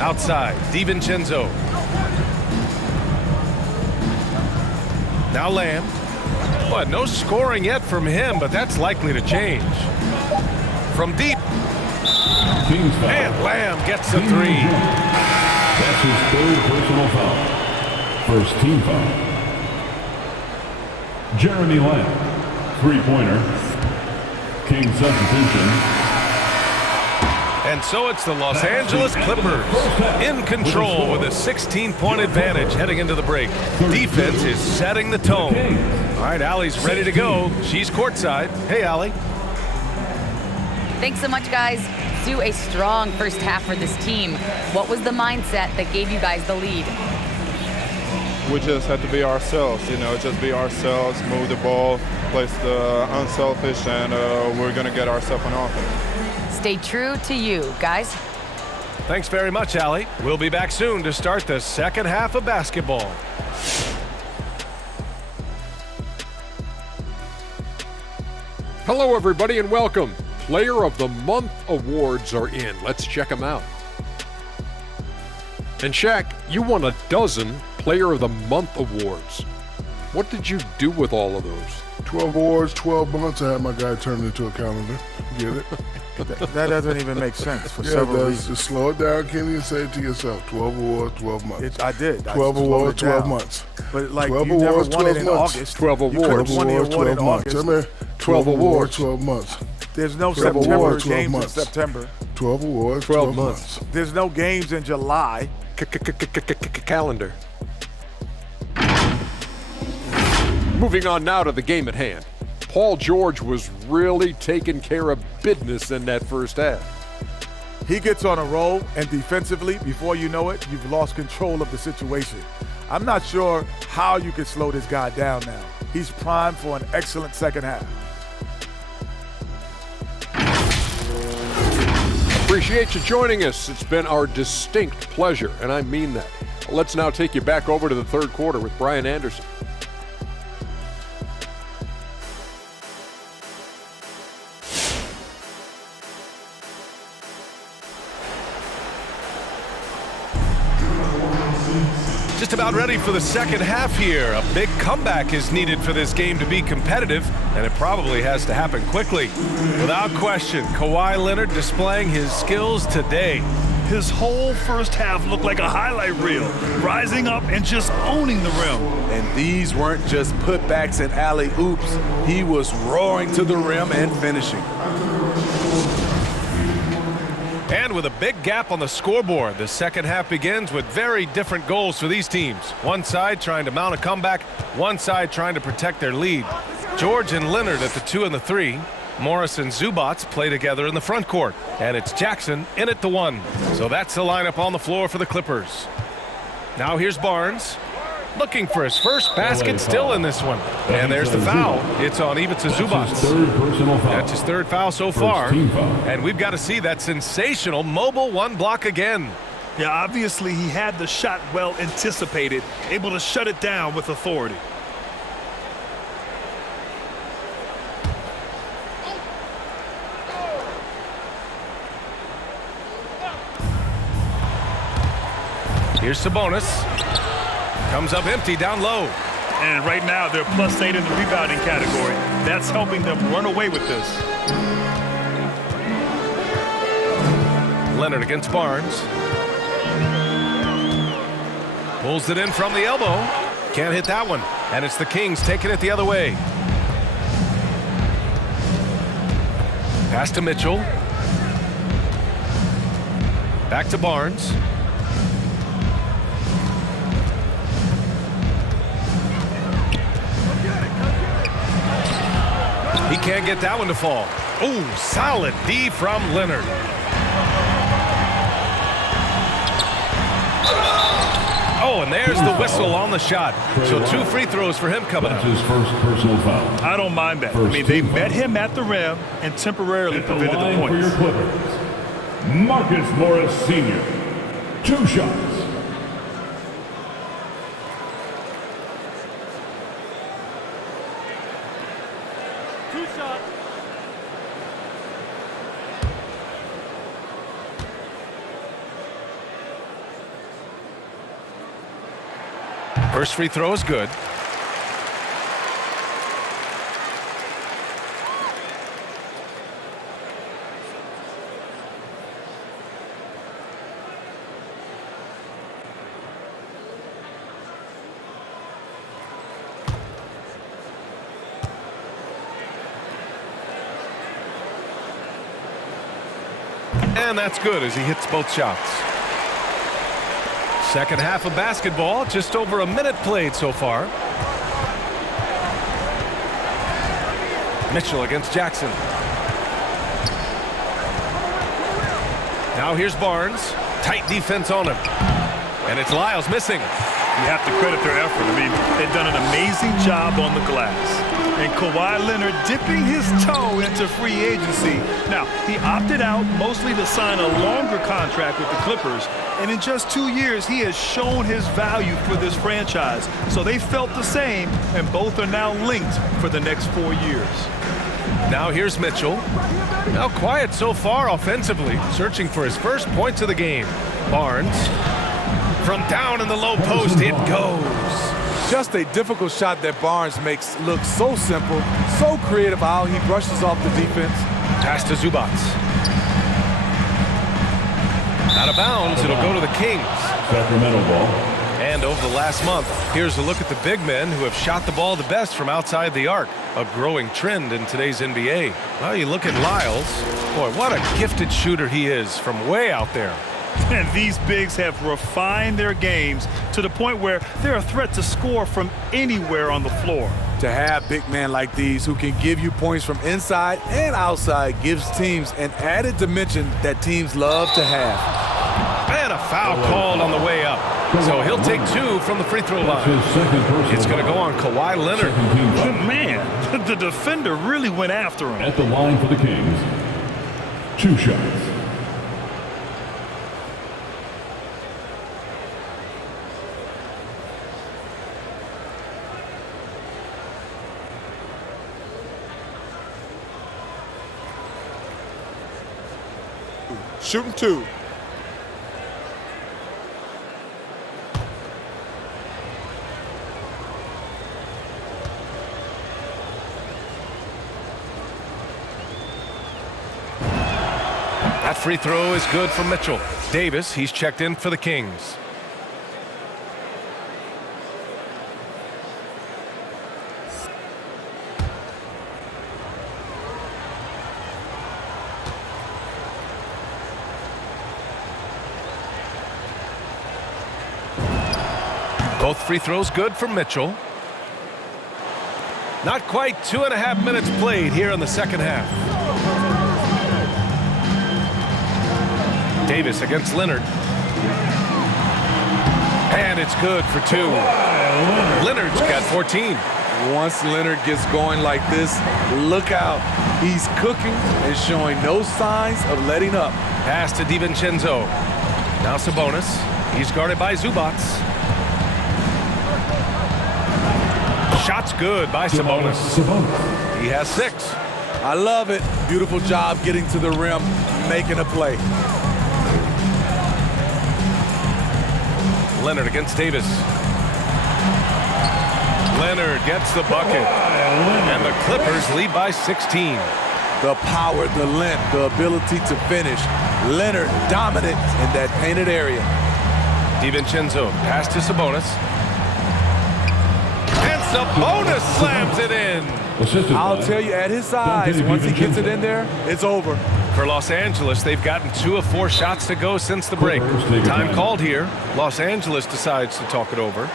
Outside, DiVincenzo. Now Lamb. But no scoring yet from him, but that's likely to change. From deep. And Lamb gets the 3. That's his 3rd personal foul. First team foul. Jeremy Lamb, 3-pointer. King substitution. And so it's the Los Angeles Clippers in control with a 16-point advantage heading into the break. Defense is setting the tone. All right, Allie's ready to go. She's courtside. Hey, Allie. Thanks so much, guys. Do a strong first half for this team. What was the mindset that gave you guys the lead? We just had to be ourselves, just be ourselves, move the ball, play the unselfish, and we're going to get ourselves on offense. Stay true to you, guys. Thanks very much, Allie. We'll be back soon to start the second half of basketball. Hello, everybody, and welcome. Player of the Month awards are in. Let's check them out. And Shaq, you won a dozen Player of the Month awards. What did you do with all of those? 12 awards, 12 months. I had my guy turn it into a calendar. Get it? That doesn't even make sense for Yeah, several it reasons. Just slow it down, Kenny, and say it to yourself. 12 awards, 12 months. I did. 12 awards, 12 months. But like 12 you never awards, won it 12 in months. August. 12 You could awards. have won the award in 12 months. August. I mean, 12 awards. 12 months. There's no 12 September awards, 12 games in months. September. 12 awards, 12 12 months. There's no games in July. Calendar. Moving on now to the game at hand. Paul George was really taking care of business in that first half. He gets on a roll, and defensively, before you know it, you've lost control of the situation. I'm not sure how you can slow this guy down now. He's primed for an excellent second half. Appreciate you joining us. It's been our distinct pleasure, and I mean that. Let's now take you back over to the third quarter with Brian Anderson. Just about ready for the second half here. A big comeback is needed for this game to be competitive, and it probably has to happen quickly. Without question, Kawhi Leonard displaying his skills today. His whole first half looked like a highlight reel, rising up and just owning the rim. And these weren't just putbacks and alley-oops. He was roaring to the rim and finishing. And with a big gap on the scoreboard, the second half begins with very different goals for these teams. One side trying to mount a comeback, one side trying to protect their lead. George and Leonard at the 2 and the 3. Morris and Zubats play together in the front court. And it's Jackson in at the 1. So that's the lineup on the floor for the Clippers. Now here's Barnes. Looking for his first basket, still in this one. And there's the foul. It's on Ivica Zubats. That's his third foul so far. And we've got to see that sensational mobile one block again. Yeah, obviously he had the shot well anticipated, able to shut it down with authority. Here's Sabonis. Comes up empty down low. And right now they're +8 in the rebounding category. That's helping them run away with this. Leonard against Barnes. Pulls it in from the elbow. Can't hit that one. And it's the Kings taking it the other way. Pass to Mitchell. Back to Barnes. He can't get that one to fall. Oh, solid D from Leonard. Oh, and there's the whistle on the shot. So 2 free throws for him coming up. His first personal foul. I don't mind that. I mean, they met him at the rim and temporarily prevented the points. For your Clippers, Marcus Morris Sr. 2 shots. First free throw is good. And that's good as he hits both shots. Second half of basketball, just over a minute played so far. Mitchell against Jackson. Now here's Barnes. Tight defense on him. And it's Lyles missing. You have to credit their effort. I mean, they've done an amazing job on the glass. And Kawhi Leonard dipping his toe into free agency. Now, he opted out mostly to sign a longer contract with the Clippers. And in just 2 years, he has shown his value for this franchise. So they felt the same, and both are now linked for the next 4 years. Now here's Mitchell. Now quiet so far offensively, searching for his first points of the game. Barnes. From down in the low post, it goes. Just a difficult shot that Barnes makes look so simple, so creative how he brushes off the defense. Pass to Zubac. Out of bounds, it'll go to the Kings. Sacramento ball. And over the last month, here's a look at the big men who have shot the ball the best from outside the arc. A growing trend in today's NBA. Well, you look at Lyles. Boy, what a gifted shooter he is from way out there. And these bigs have refined their games to the point where they're a threat to score from anywhere on the floor. To have big men like these who can give you points from inside and outside gives teams an added dimension that teams love to have. And a foul called on the way up. So he'll take 2 from the free throw line. It's going to go on Kawhi Leonard. Man, the defender really went after him. At the line for the Kings. 2 shots. Shooting 2. That free throw is good for Mitchell. Davis, he's checked in for the Kings. Both free throws good for Mitchell. Not quite 2.5 minutes played here in the second half. Davis against Leonard. And it's good for 2. Leonard's got 14. Once Leonard gets going like this, look out. He's cooking and showing no signs of letting up. Pass to DiVincenzo. Now Sabonis. He's guarded by Zubac. Shot's good by Sabonis. He has 6. I love it. Beautiful job getting to the rim, making a play. Leonard against Davis. Leonard gets the bucket. And the Clippers lead by 16. The power, the length, the ability to finish. Leonard dominant in that painted area. DiVincenzo, pass to Sabonis. And Sabonis slams it in. I'll tell you, at his size, once he gets it in there, it's over. For Los Angeles, they've gotten 2 of 4 shots to go since the break. Time called here. Los Angeles decides to talk it over.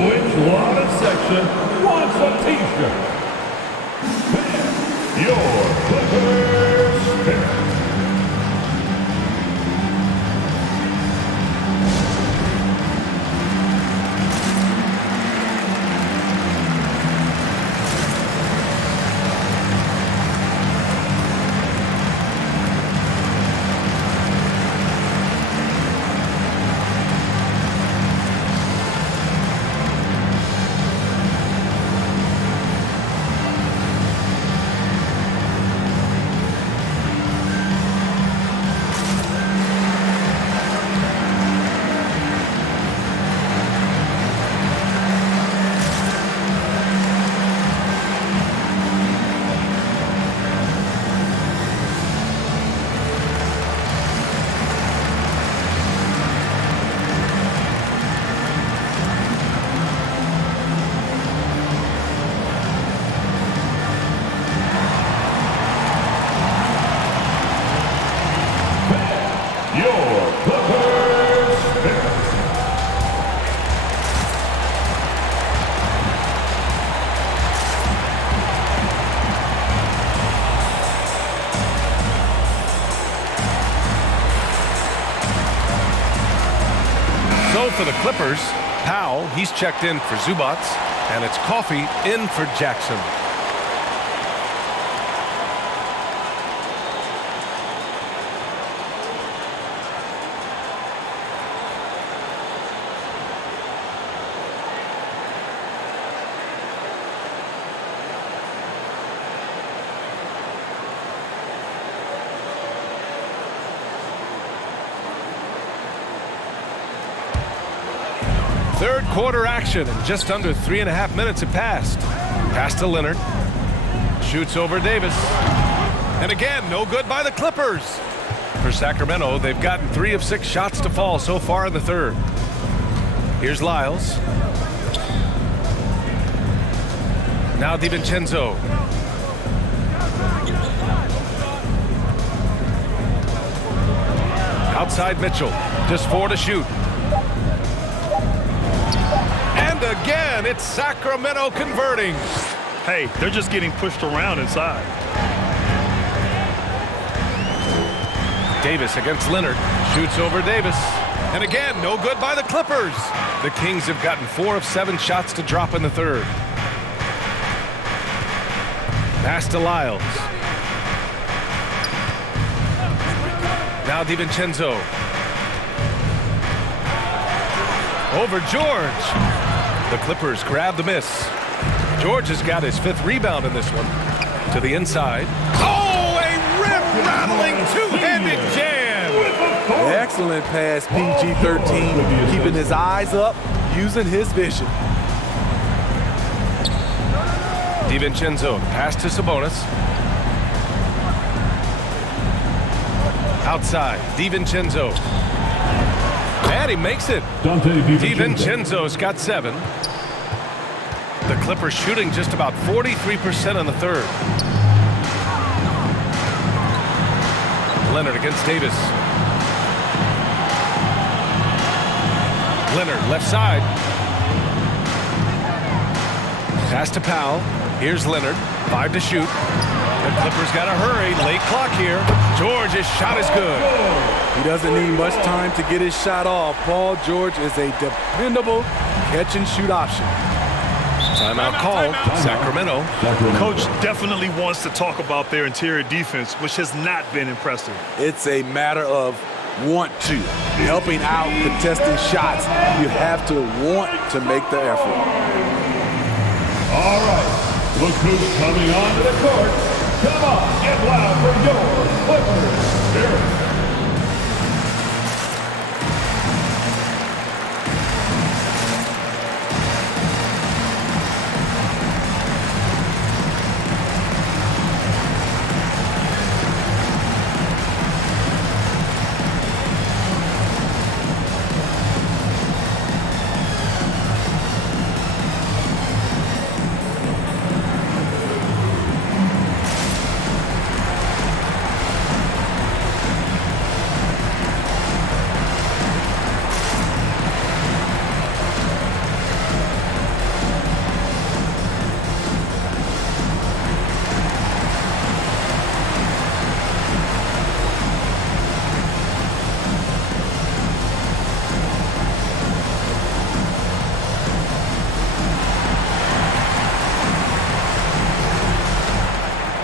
Which water section wants a t-shirt? Your Clippers pick. For the Clippers, Powell, he's checked in for Zubac, and it's Coffey in for Jackson. Third quarter action, and just under 3.5 minutes have passed. Pass to Leonard. Shoots over Davis. And again, no good by the Clippers. For Sacramento, they've gotten 3 of 6 shots to fall so far in the third. Here's Lyles. Now DiVincenzo. Outside Mitchell. Just 4 to shoot. And again, it's Sacramento converting. Hey, they're just getting pushed around inside. Davis against Leonard. Shoots over Davis. And again, no good by the Clippers. The Kings have gotten 4 of 7 shots to drop in the third. Pass to Lyles. Now DiVincenzo. Over George. The Clippers grab the miss. George has got his 5th rebound in this one. To the inside. Oh, a rim-rattling two-handed jam. Excellent pass, PG-13. Keeping his eyes up, using his vision. DiVincenzo, pass to Sabonis. Outside, DiVincenzo. And he makes it. DiVincenzo's got 7. The Clippers shooting just about 43% in the third. Leonard against Davis. Leonard, left side. Pass to Powell. Here's Leonard. 5 to shoot. The Clippers got to hurry. Late clock here. George's shot is good. He doesn't need much time to get his shot off. Paul George is a dependable catch-and-shoot option. Timeout called. Sacramento. Coach definitely wants to talk about their interior defense, which has not been impressive. It's a matter of want to. Helping out, contesting shots. You have to want to make the effort. All right. Look who's coming onto the court. Come on, get loud for your Clippers. Dirk.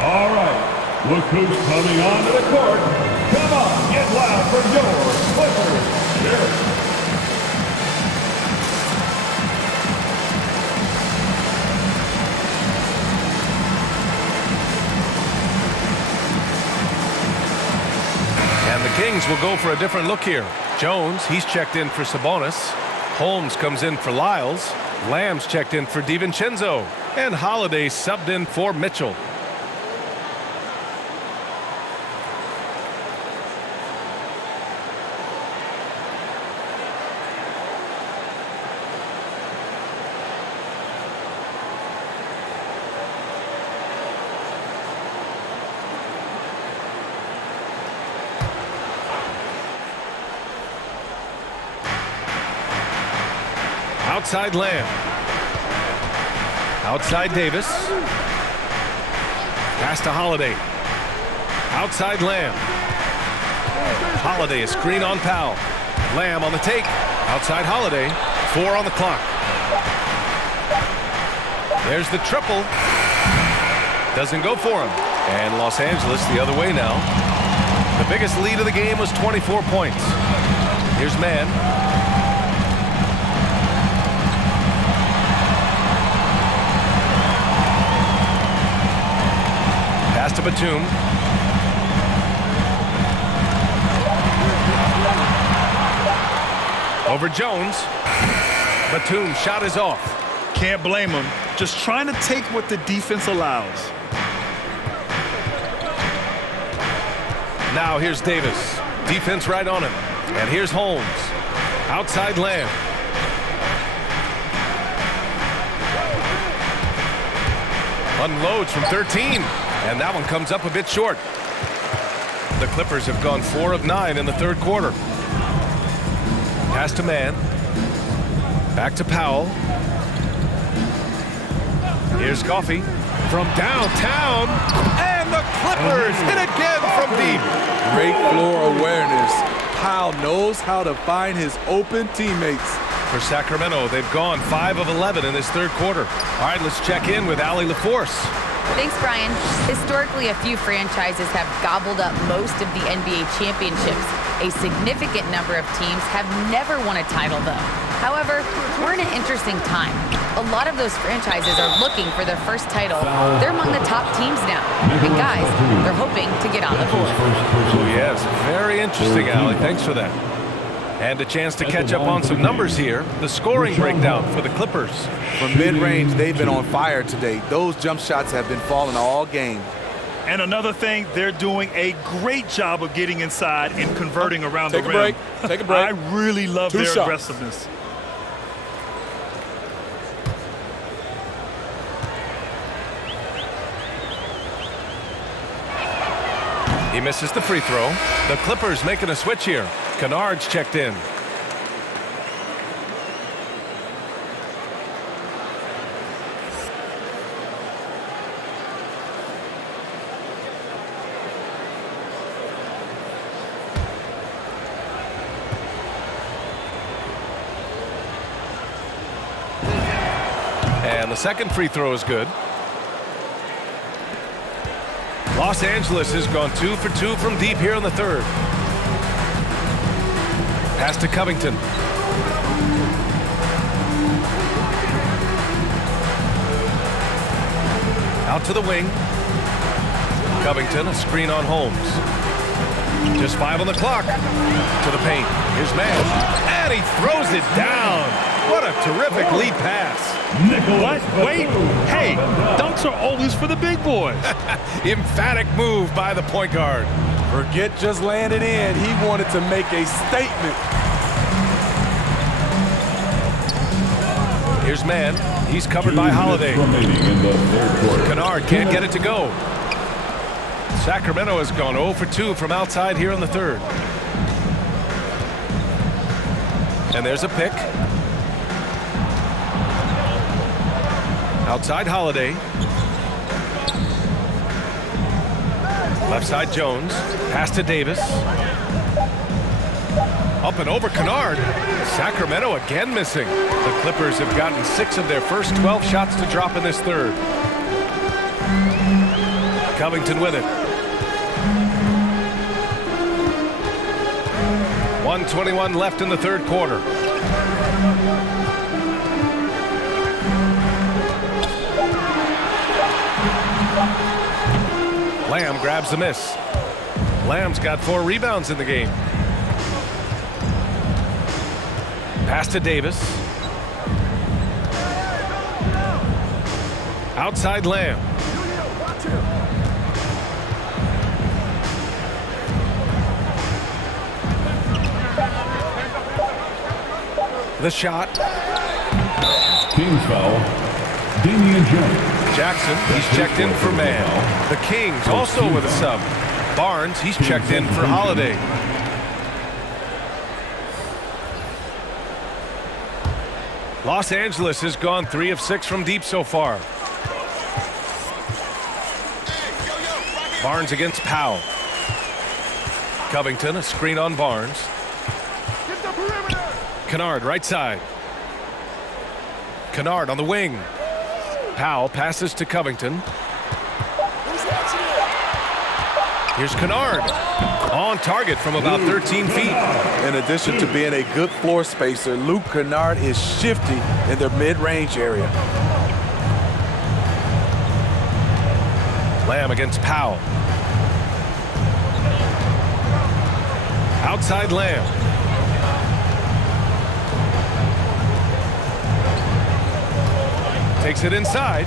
All right, look who's coming onto the court. Come on, get loud for your Clippers. Dirk. And the Kings will go for a different look here. Jones, he's checked in for Sabonis. Holmes comes in for Lyles. Lamb's checked in for DiVincenzo. And Holiday subbed in for Mitchell. Outside Lamb. Outside Davis. Pass to Holiday. Outside Lamb. Holiday, a screen on Powell. Lamb on the take. Outside Holiday. 4 on the clock. There's the triple. Doesn't go for him. And Los Angeles the other way now. The biggest lead of the game was 24 points. Here's Mann. Pass to Batum. Over Jones. Batum shot is off. Can't blame him. Just trying to take what the defense allows. Now here's Davis. Defense right on him. And here's Holmes. Outside Lamb. Unloads from 13. And that one comes up a bit short. The Clippers have gone 4 of 9 in the third quarter. Pass to Mann. Back to Powell. Here's Coffey from downtown. And the Clippers hit again from deep. Great floor awareness. Powell knows how to find his open teammates. For Sacramento, they've gone 5 of 11 in this third quarter. All right, let's check in with Allie LaForce. Thanks, Brian. Historically, a few franchises have gobbled up most of the NBA championships. A significant number of teams have never won a title, though. However, we're in an interesting time. A lot of those franchises are looking for their first title. They're among the top teams now. And guys, they're hoping to get on the board. Oh, yes. Very interesting, Allie. Thanks for that. And a chance to catch up on some numbers here. The scoring breakdown for the Clippers. From mid-range, they've been on fire today. Those jump shots have been falling all game. And another thing, they're doing a great job of getting inside and converting around the rim. Take a break. I really love their shots. aggressiveness. He misses the free throw. The Clippers making a switch here. Kennard's checked in. And the second free throw is good. Los Angeles has gone 2 for 2 from deep here in the third. Pass to Covington. Out to the wing. Covington, a screen on Holmes. Just 5 on the clock. To the paint. Here's Mann. And he throws it down. What a terrific lead pass. What? Wait. Hey, dunks are always for the big boys. Emphatic move by the point guard. Forget just laying it in. He wanted to make a statement. Here's Mann. He's covered by Holiday. Kennard can't get it to go. Sacramento has gone 0 for 2 from outside here in the third. And there's a pick. Outside Holiday. Left side Jones. Pass to Davis. Up and over Kennard. Sacramento again missing. The Clippers have gotten 6 of their first 12 shots to drop in this third. Covington with it. 1:21 left in the third quarter. Lamb grabs the miss. Lamb's got 4 rebounds in the game. Pass to Davis. Outside Lamb. The shot. Team's foul. Damian Jones. Jackson, he's checked in for Mann. The Kings also with a sub. Barnes, he's checked in for Holiday. Los Angeles has gone 3 of 6 from deep so far. Barnes against Powell. Covington, a screen on Barnes. Kennard, right side. Kennard on the wing. Powell passes to Covington. Here's Kennard. On target from about 13 feet. In addition to being a good floor spacer, Luke Kennard is shifty in their mid-range area. Lamb against Powell. Outside Lamb. Takes it inside.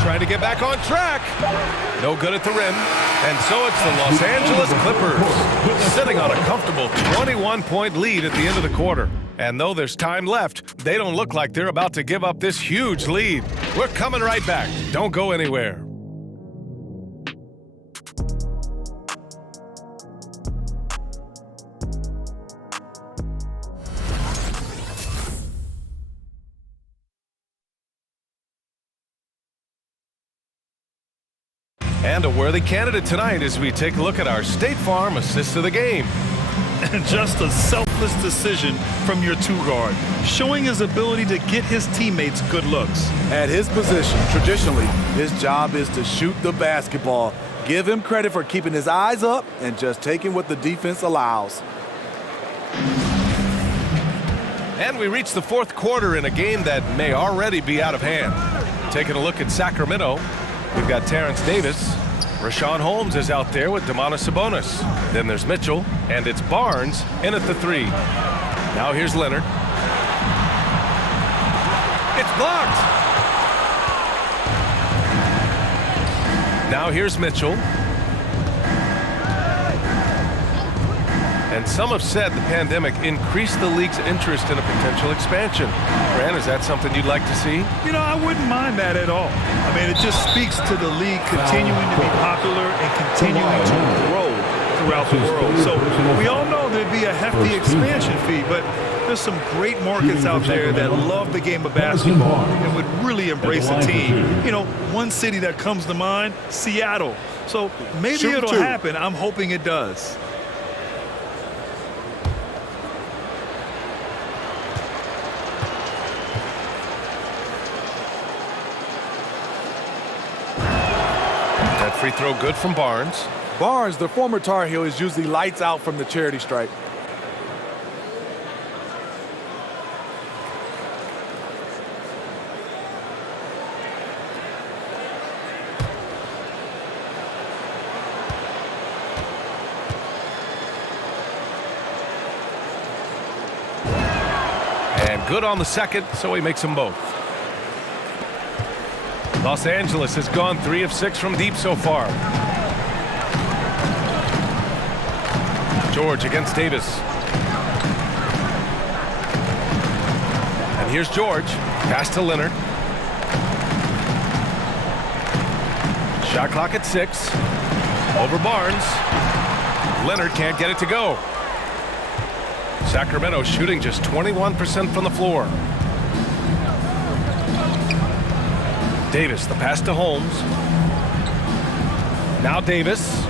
Trying to get back on track. No good at the rim. And so it's the Los Angeles Clippers sitting on a comfortable 21-point lead at the end of the quarter. And though there's time left, they don't look like they're about to give up this huge lead. We're coming right back. Don't go anywhere. And a worthy candidate tonight as we take a look at our State Farm assist of the game. And just a selfless decision from your two-guard, showing his ability to get his teammates good looks. At his position, traditionally, his job is to shoot the basketball. Give him credit for keeping his eyes up and just taking what the defense allows. And we reach the fourth quarter in a game that may already be out of hand. Taking a look at Sacramento, we've got Terrence Davis. Rashawn Holmes is out there with Domantas Sabonis. Then there's Mitchell, and it's Barnes in at the three. Now here's Leonard. It's blocked. Now here's Mitchell. And some have said the pandemic increased the league's interest in a potential expansion. Grant, is that something you'd like to see? You know, I wouldn't mind that at all. I mean, it just speaks to the league continuing to be popular and continuing to grow throughout the world. So we all know there'd be a hefty expansion fee, but there's some great markets out there that love the game of basketball and would really embrace a team. You know, one city that comes to mind, Seattle. So maybe it'll happen. I'm hoping it does. Free throw good from Barnes. Barnes, the former Tar Heel, is usually lights out from the charity stripe. And good on the second, so he makes them both. Los Angeles has gone 3 of 6 from deep so far. George against Davis. And here's George. Pass to Leonard. Shot clock at 6. Over Barnes. Leonard can't get it to go. Sacramento shooting just 21% from the floor. Davis, the pass to Holmes. Now Davis.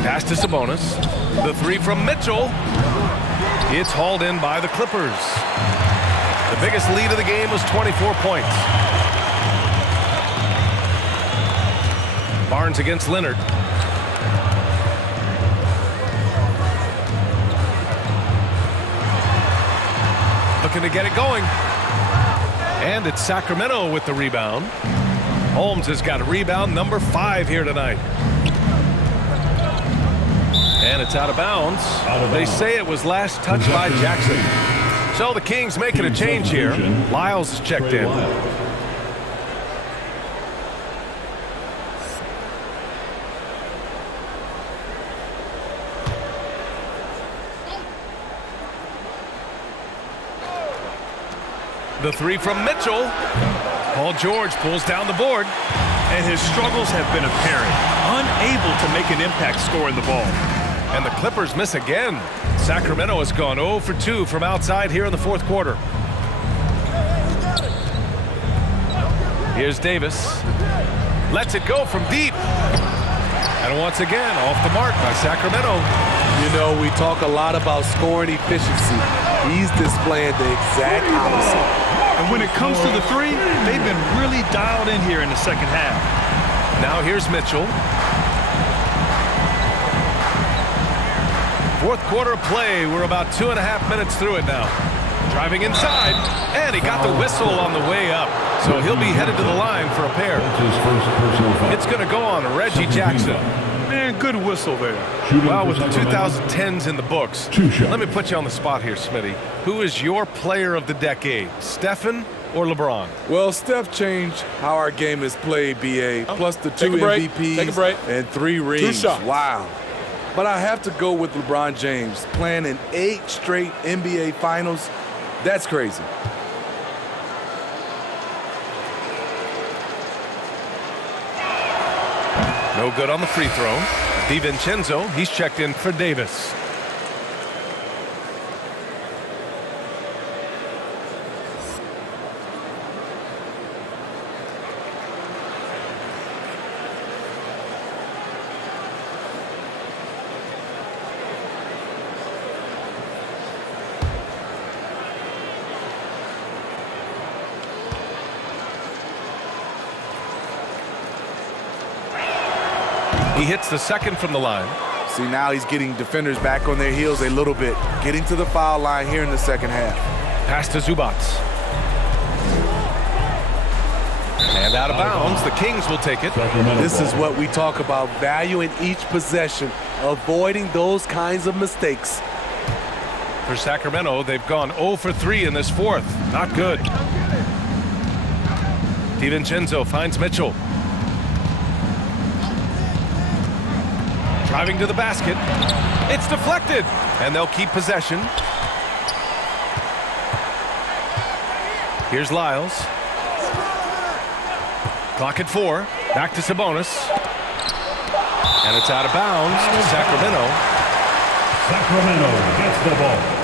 Pass to Sabonis. The three from Mitchell. It's hauled in by the Clippers. The biggest lead of the game was 24 points. Barnes against Leonard. Looking to get it going. And it's Sacramento with the rebound. Holmes has got a rebound number 5 here tonight. And it's out of bounds. They say it was last touched by Jackson. So the Kings making a change here. Lyles is checked in. The three from Mitchell. Paul George pulls down the board. And his struggles have been apparent. Unable to make an impact scoring the ball. And the Clippers miss again. Sacramento has gone 0 for 2 from outside here in the fourth quarter. Here's Davis. Lets it go from deep. And once again, off the mark by Sacramento. You know, we talk a lot about scoring efficiency. He's displaying the exact opposite. And when it comes to the three, they've been really dialed in here in the second half. Now here's Mitchell. Fourth quarter of play. We're about 2.5 minutes through it now. Driving inside, and he got the whistle on the way up. So he'll be headed to the line for a pair. It's going to go on Reggie Jackson. And good whistle there. Well, with the 2010s in the books, let me put you on the spot here, Smitty. Who is your player of the decade, Stephen or LeBron? Well, Steph changed how our game is played, B.A., plus the 2 MVPs and 3 rings. 2 shots. Wow. But I have to go with LeBron James, playing in 8 straight NBA Finals. That's crazy. No good on the free throw. DiVincenzo, he's checked in for Davis. He hits the second from the line. See, now he's getting defenders back on their heels a little bit, getting to the foul line here in the second half. Pass to Zubac. And out of bounds, the Kings will take it. This is what we talk about, value in each possession, avoiding those kinds of mistakes. For Sacramento, they've gone 0 for 3 in this fourth. Not good. DiVincenzo finds Mitchell. Driving to the basket. It's deflected, and they'll keep possession. Here's Lyles. Clock at 4. Back to Sabonis. And it's out of bounds to Sacramento. Sacramento gets the ball.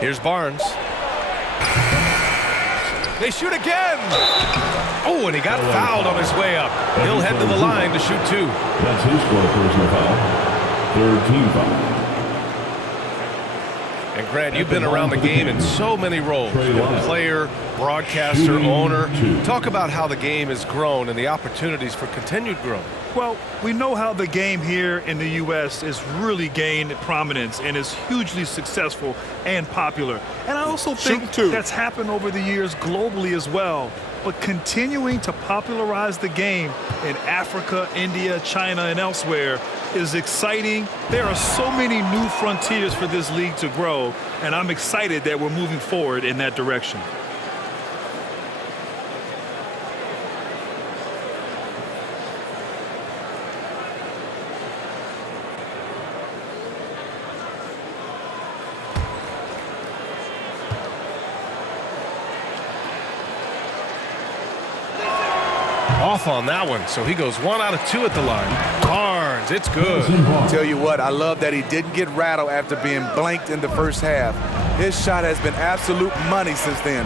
Here's Barnes. They shoot again. Oh, and he got fouled on his way up. He'll head to the line to shoot 2. That's his fourth personal foul. 3rd team foul. And Grant, you've been around the game in so many roles. Player, broadcaster, owner. Talk about how the game has grown and the opportunities for continued growth. Well, we know how the game here in the U.S. has really gained prominence and is hugely successful and popular. And I also think that's happened over the years globally as well. But continuing to popularize the game in Africa, India, China, and elsewhere is exciting. There are so many new frontiers for this league to grow, and I'm excited that we're moving forward in that direction. Off on that one, so he goes 1 out of 2 at the line. Barnes, it's good. Tell you what, I love that he didn't get rattled after being blanked in the first half. His shot has been absolute money since then.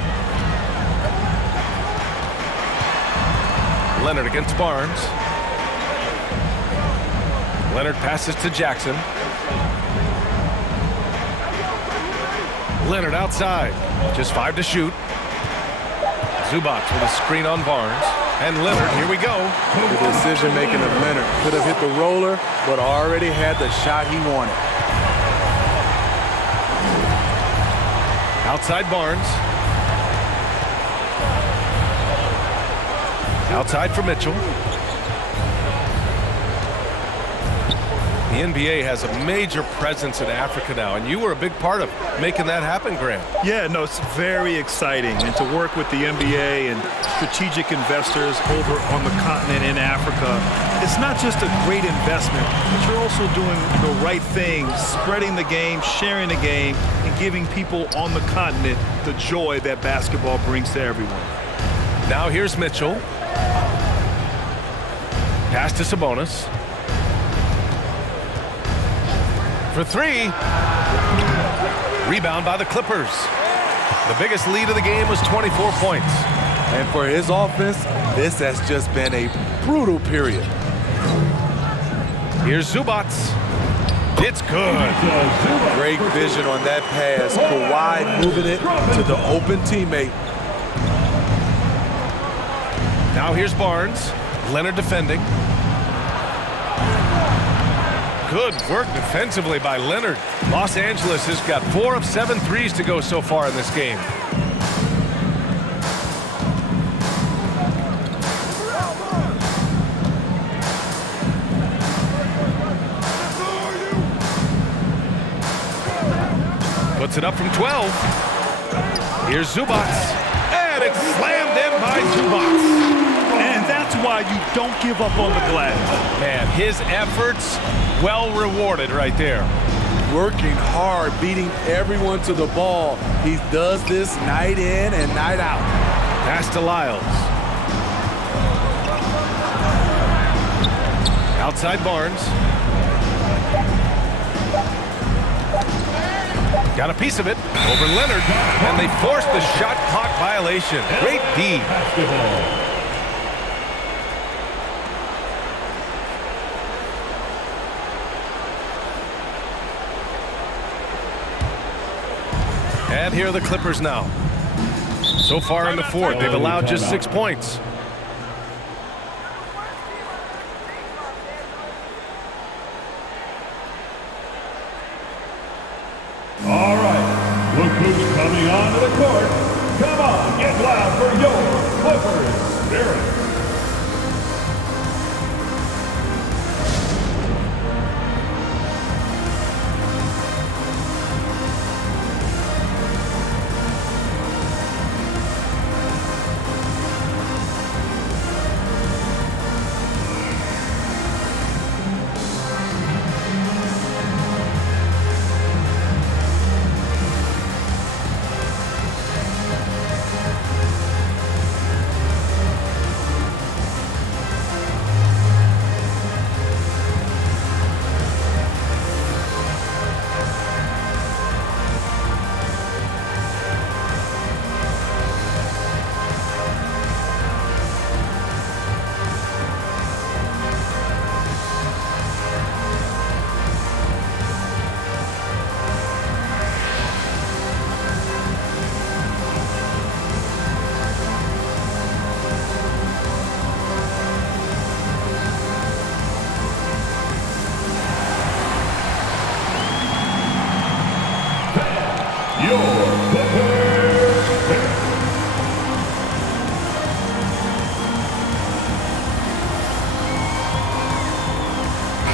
Leonard against Barnes. Leonard passes to Jackson. Leonard outside, just 5 to shoot. Zubac with a screen on Barnes. And Leonard, here we go. The decision-making of Leonard. Could have hit the roller, but already had the shot he wanted. Outside Barnes. Outside for Mitchell. The NBA has a major presence in Africa now, and you were a big part of making that happen, Grant. Yeah, no, it's very exciting. And to work with the NBA and strategic investors over on the continent in Africa, it's not just a great investment, but you're also doing the right thing, spreading the game, sharing the game, and giving people on the continent the joy that basketball brings to everyone. Now here's Mitchell. Pass to Sabonis. For 3. Rebound by the Clippers. The biggest lead of the game was 24 points. And for his offense, this has just been a brutal period. Here's Zubac. It's good. Great vision on that pass. Kawhi moving it to the open teammate. Now here's Barnes. Leonard defending. Good work defensively by Leonard. Los Angeles has got 4 of 7 threes to go so far in this game. Puts it up from 12. Here's Zubac. And it's slammed in by Zubac. And that's why you don't give up on the glass. Man, his efforts well rewarded right there. Working hard, beating everyone to the ball. He does this night in and night out. Pass to Lyles. Outside Barnes. Got a piece of it over Leonard, and they forced the shot clock violation. Great D. And here are the Clippers now. So far in the fourth, they've allowed just 6 points. All right, look who's coming onto the court. Come on, get loud for your Clippers Spirit.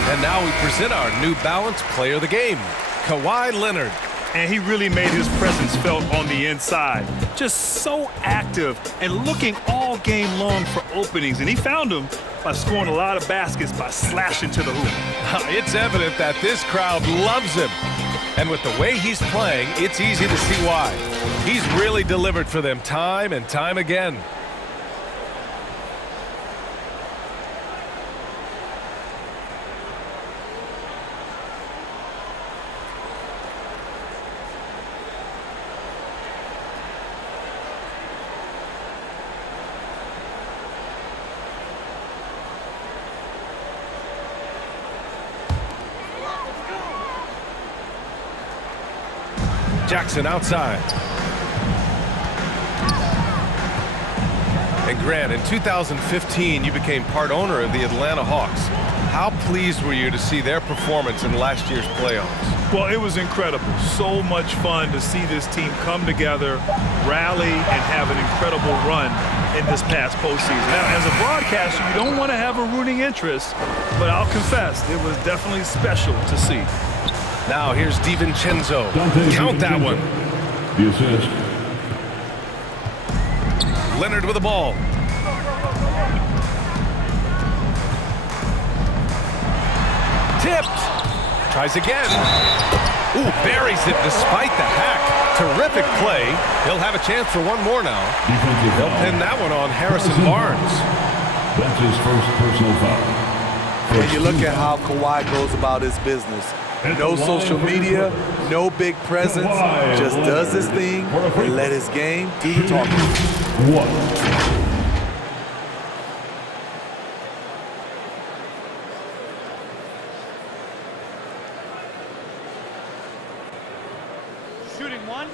And now we present our New Balance Player of the Game, Kawhi Leonard. And he really made his presence felt on the inside. Just so active and looking all game long for openings. And he found them by scoring a lot of baskets by slashing to the hoop. It's evident that this crowd loves him. And with the way he's playing, it's easy to see why. He's really delivered for them time and time again. Jackson outside. And Grant, in 2015, you became part owner of the Atlanta Hawks. How pleased were you to see their performance in last year's playoffs? Well, it was incredible. So much fun to see this team come together, rally, and have an incredible run in this past postseason. Now, as a broadcaster, you don't want to have a rooting interest, but I'll confess, it was definitely special to see. Now here's DiVincenzo. Count that one. The assist. Leonard with the ball. Tipped. Tries again. Ooh, buries it despite the hack. Terrific play. He'll have a chance for one more now. They'll pin that one on Harrison Barnes. That's his first personal foul. When you look at how Kawhi goes about his business, no social media, no big presence, just does his thing and let his game do the talking. Shooting one.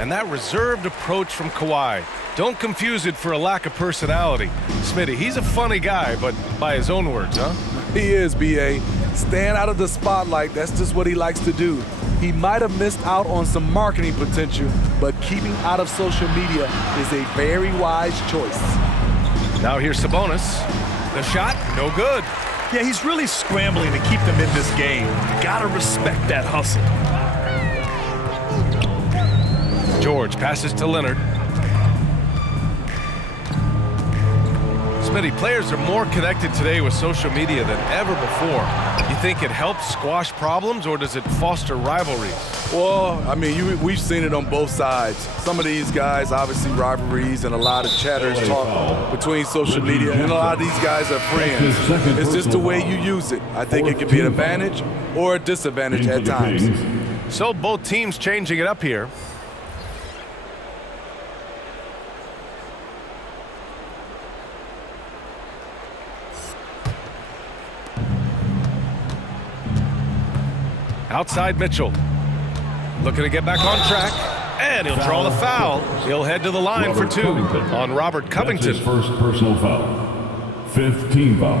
and that reserved approach from Kawhi. Don't confuse it for a lack of personality. Smitty, he's a funny guy, but by his own words, huh? He is, B.A. Stand out of the spotlight, that's just what he likes to do. He might have missed out on some marketing potential, but keeping out of social media is a very wise choice. Now here's Sabonis. The shot, no good. Yeah, he's really scrambling to keep them in this game. You gotta respect that hustle. George passes to Leonard. Smitty, players are more connected today with social media than ever before. You think it helps squash problems, or does it foster rivalries? Well, I mean, we've seen it on both sides. Some of these guys, obviously rivalries and a lot of chatters talk between social media, and a lot of these guys are friends. It's just the way you use it. I think it can be an advantage or a disadvantage at times. So both teams changing it up here. Outside Mitchell. Looking to get back on track. And he'll draw the foul. He'll head to the line for two on Robert Covington. That's his first personal foul. 5th team foul.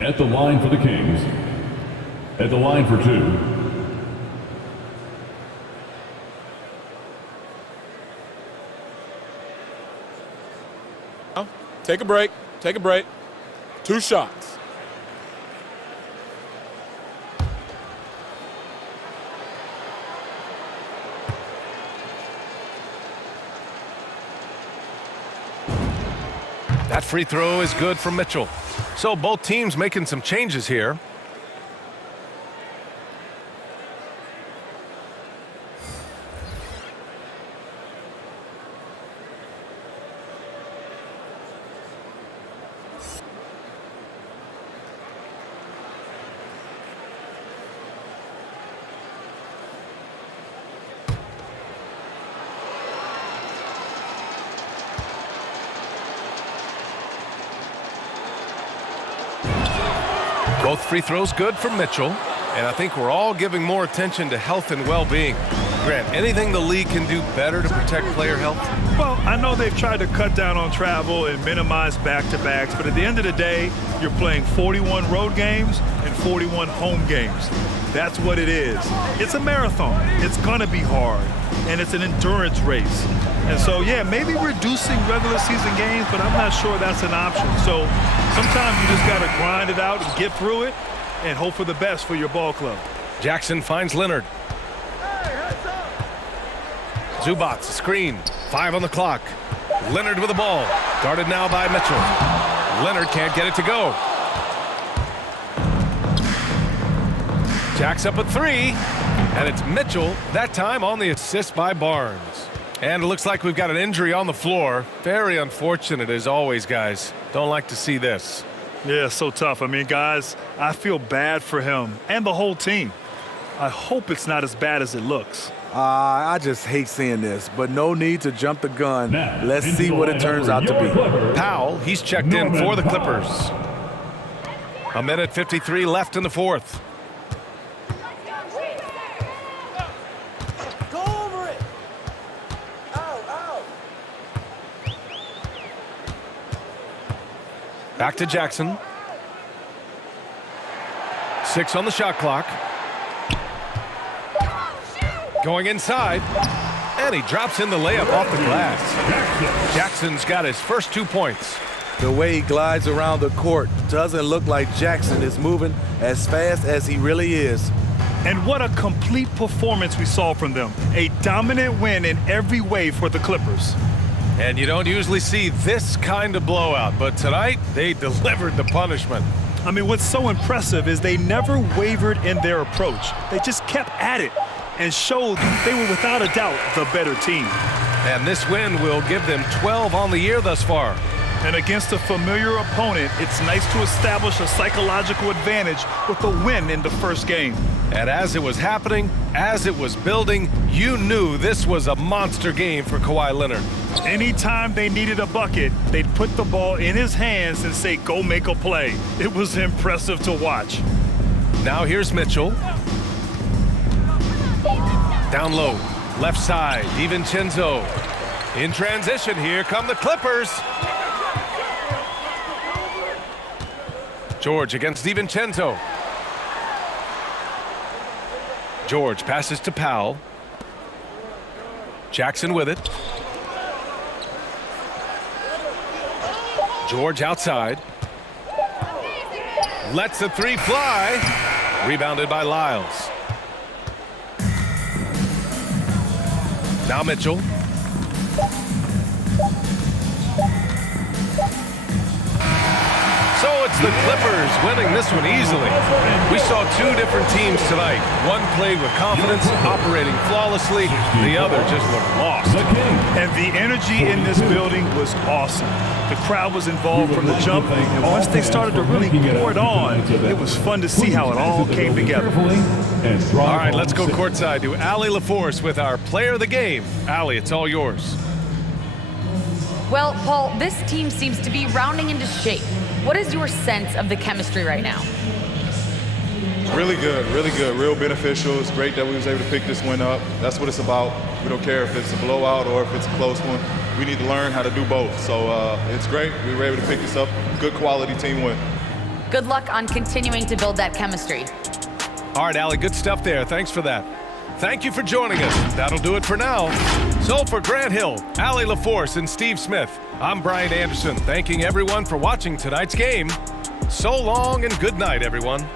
At the line for the Kings. At the line for two. Take a break. Take a break. 2 shots. That free throw is good for Mitchell. So both teams making some changes here. Both free throws good for Mitchell, and I think we're all giving more attention to health and well-being. Grant, anything the league can do better to protect player health? Well, I know they've tried to cut down on travel and minimize back-to-backs, but at the end of the day, you're playing 41 road games and 41 home games. That's what it is. It's a marathon. It's gonna be hard, and it's an endurance race. And so, yeah, maybe reducing regular season games, but I'm not sure that's an option. So sometimes you just gotta grind it out and get through it and hope for the best for your ball club. Jackson finds Leonard. Zubats, screen, 5 on the clock. Leonard with the ball, guarded now by Mitchell. Leonard can't get it to go. Jack's up at 3, and it's Mitchell, that time on the assist by Barnes. And it looks like we've got an injury on the floor. Very unfortunate as always, guys. Don't like to see this. Yeah, so tough. I mean, guys, I feel bad for him and the whole team. I hope it's not as bad as it looks. I just hate seeing this, but no need to jump the gun. Let's see what it turns out to be. Powell, he's checked in for the Clippers. 1:53 left in the fourth. Back to Jackson. 6 on the shot clock. Going inside. And he drops in the layup off the glass. Jackson's got his first 2 points. The way he glides around the court doesn't look like Jackson is moving as fast as he really is. And what a complete performance we saw from them. A dominant win in every way for the Clippers. And you don't usually see this kind of blowout, but tonight they delivered the punishment. I mean, what's so impressive is they never wavered in their approach. They just kept at it and showed they were without a doubt the better team. And this win will give them 12 on the year thus far. And against a familiar opponent, it's nice to establish a psychological advantage with the win in the first game. And as it was happening, as it was building, you knew this was a monster game for Kawhi Leonard. Anytime they needed a bucket, they'd put the ball in his hands and say, go make a play. It was impressive to watch. Now here's Mitchell. Down low. Left side, DiVincenzo. In transition, here come the Clippers. George against DiVincenzo. George passes to Powell. Jackson with it. George outside. Lets the three fly. Rebounded by Lyles. Now Mitchell. So it's the Clippers winning this one easily. We saw two different teams tonight. One played with confidence, operating flawlessly. The other just looked lost. And the energy in this building was awesome. The crowd was involved from the jump, and once they started to really pour it on, it was fun to see how it all came together. All right, let's go courtside to Allie LaForce with our player of the game. Allie, it's all yours. Well, Paul, this team seems to be rounding into shape. What is your sense of the chemistry right now? Really good, real beneficial. It's great that we was able to pick this win up. That's what it's about. We don't care if it's a blowout or if it's a close one. We need to learn how to do both. So it's great. We were able to pick this up. Good quality team win. Good luck on continuing to build that chemistry. All right, Allie, good stuff there. Thanks for that. Thank you for joining us. That'll do it for now. So for Grant Hill, Allie LaForce, and Steve Smith, I'm Brian Anderson, thanking everyone for watching tonight's game. So long and good night, everyone.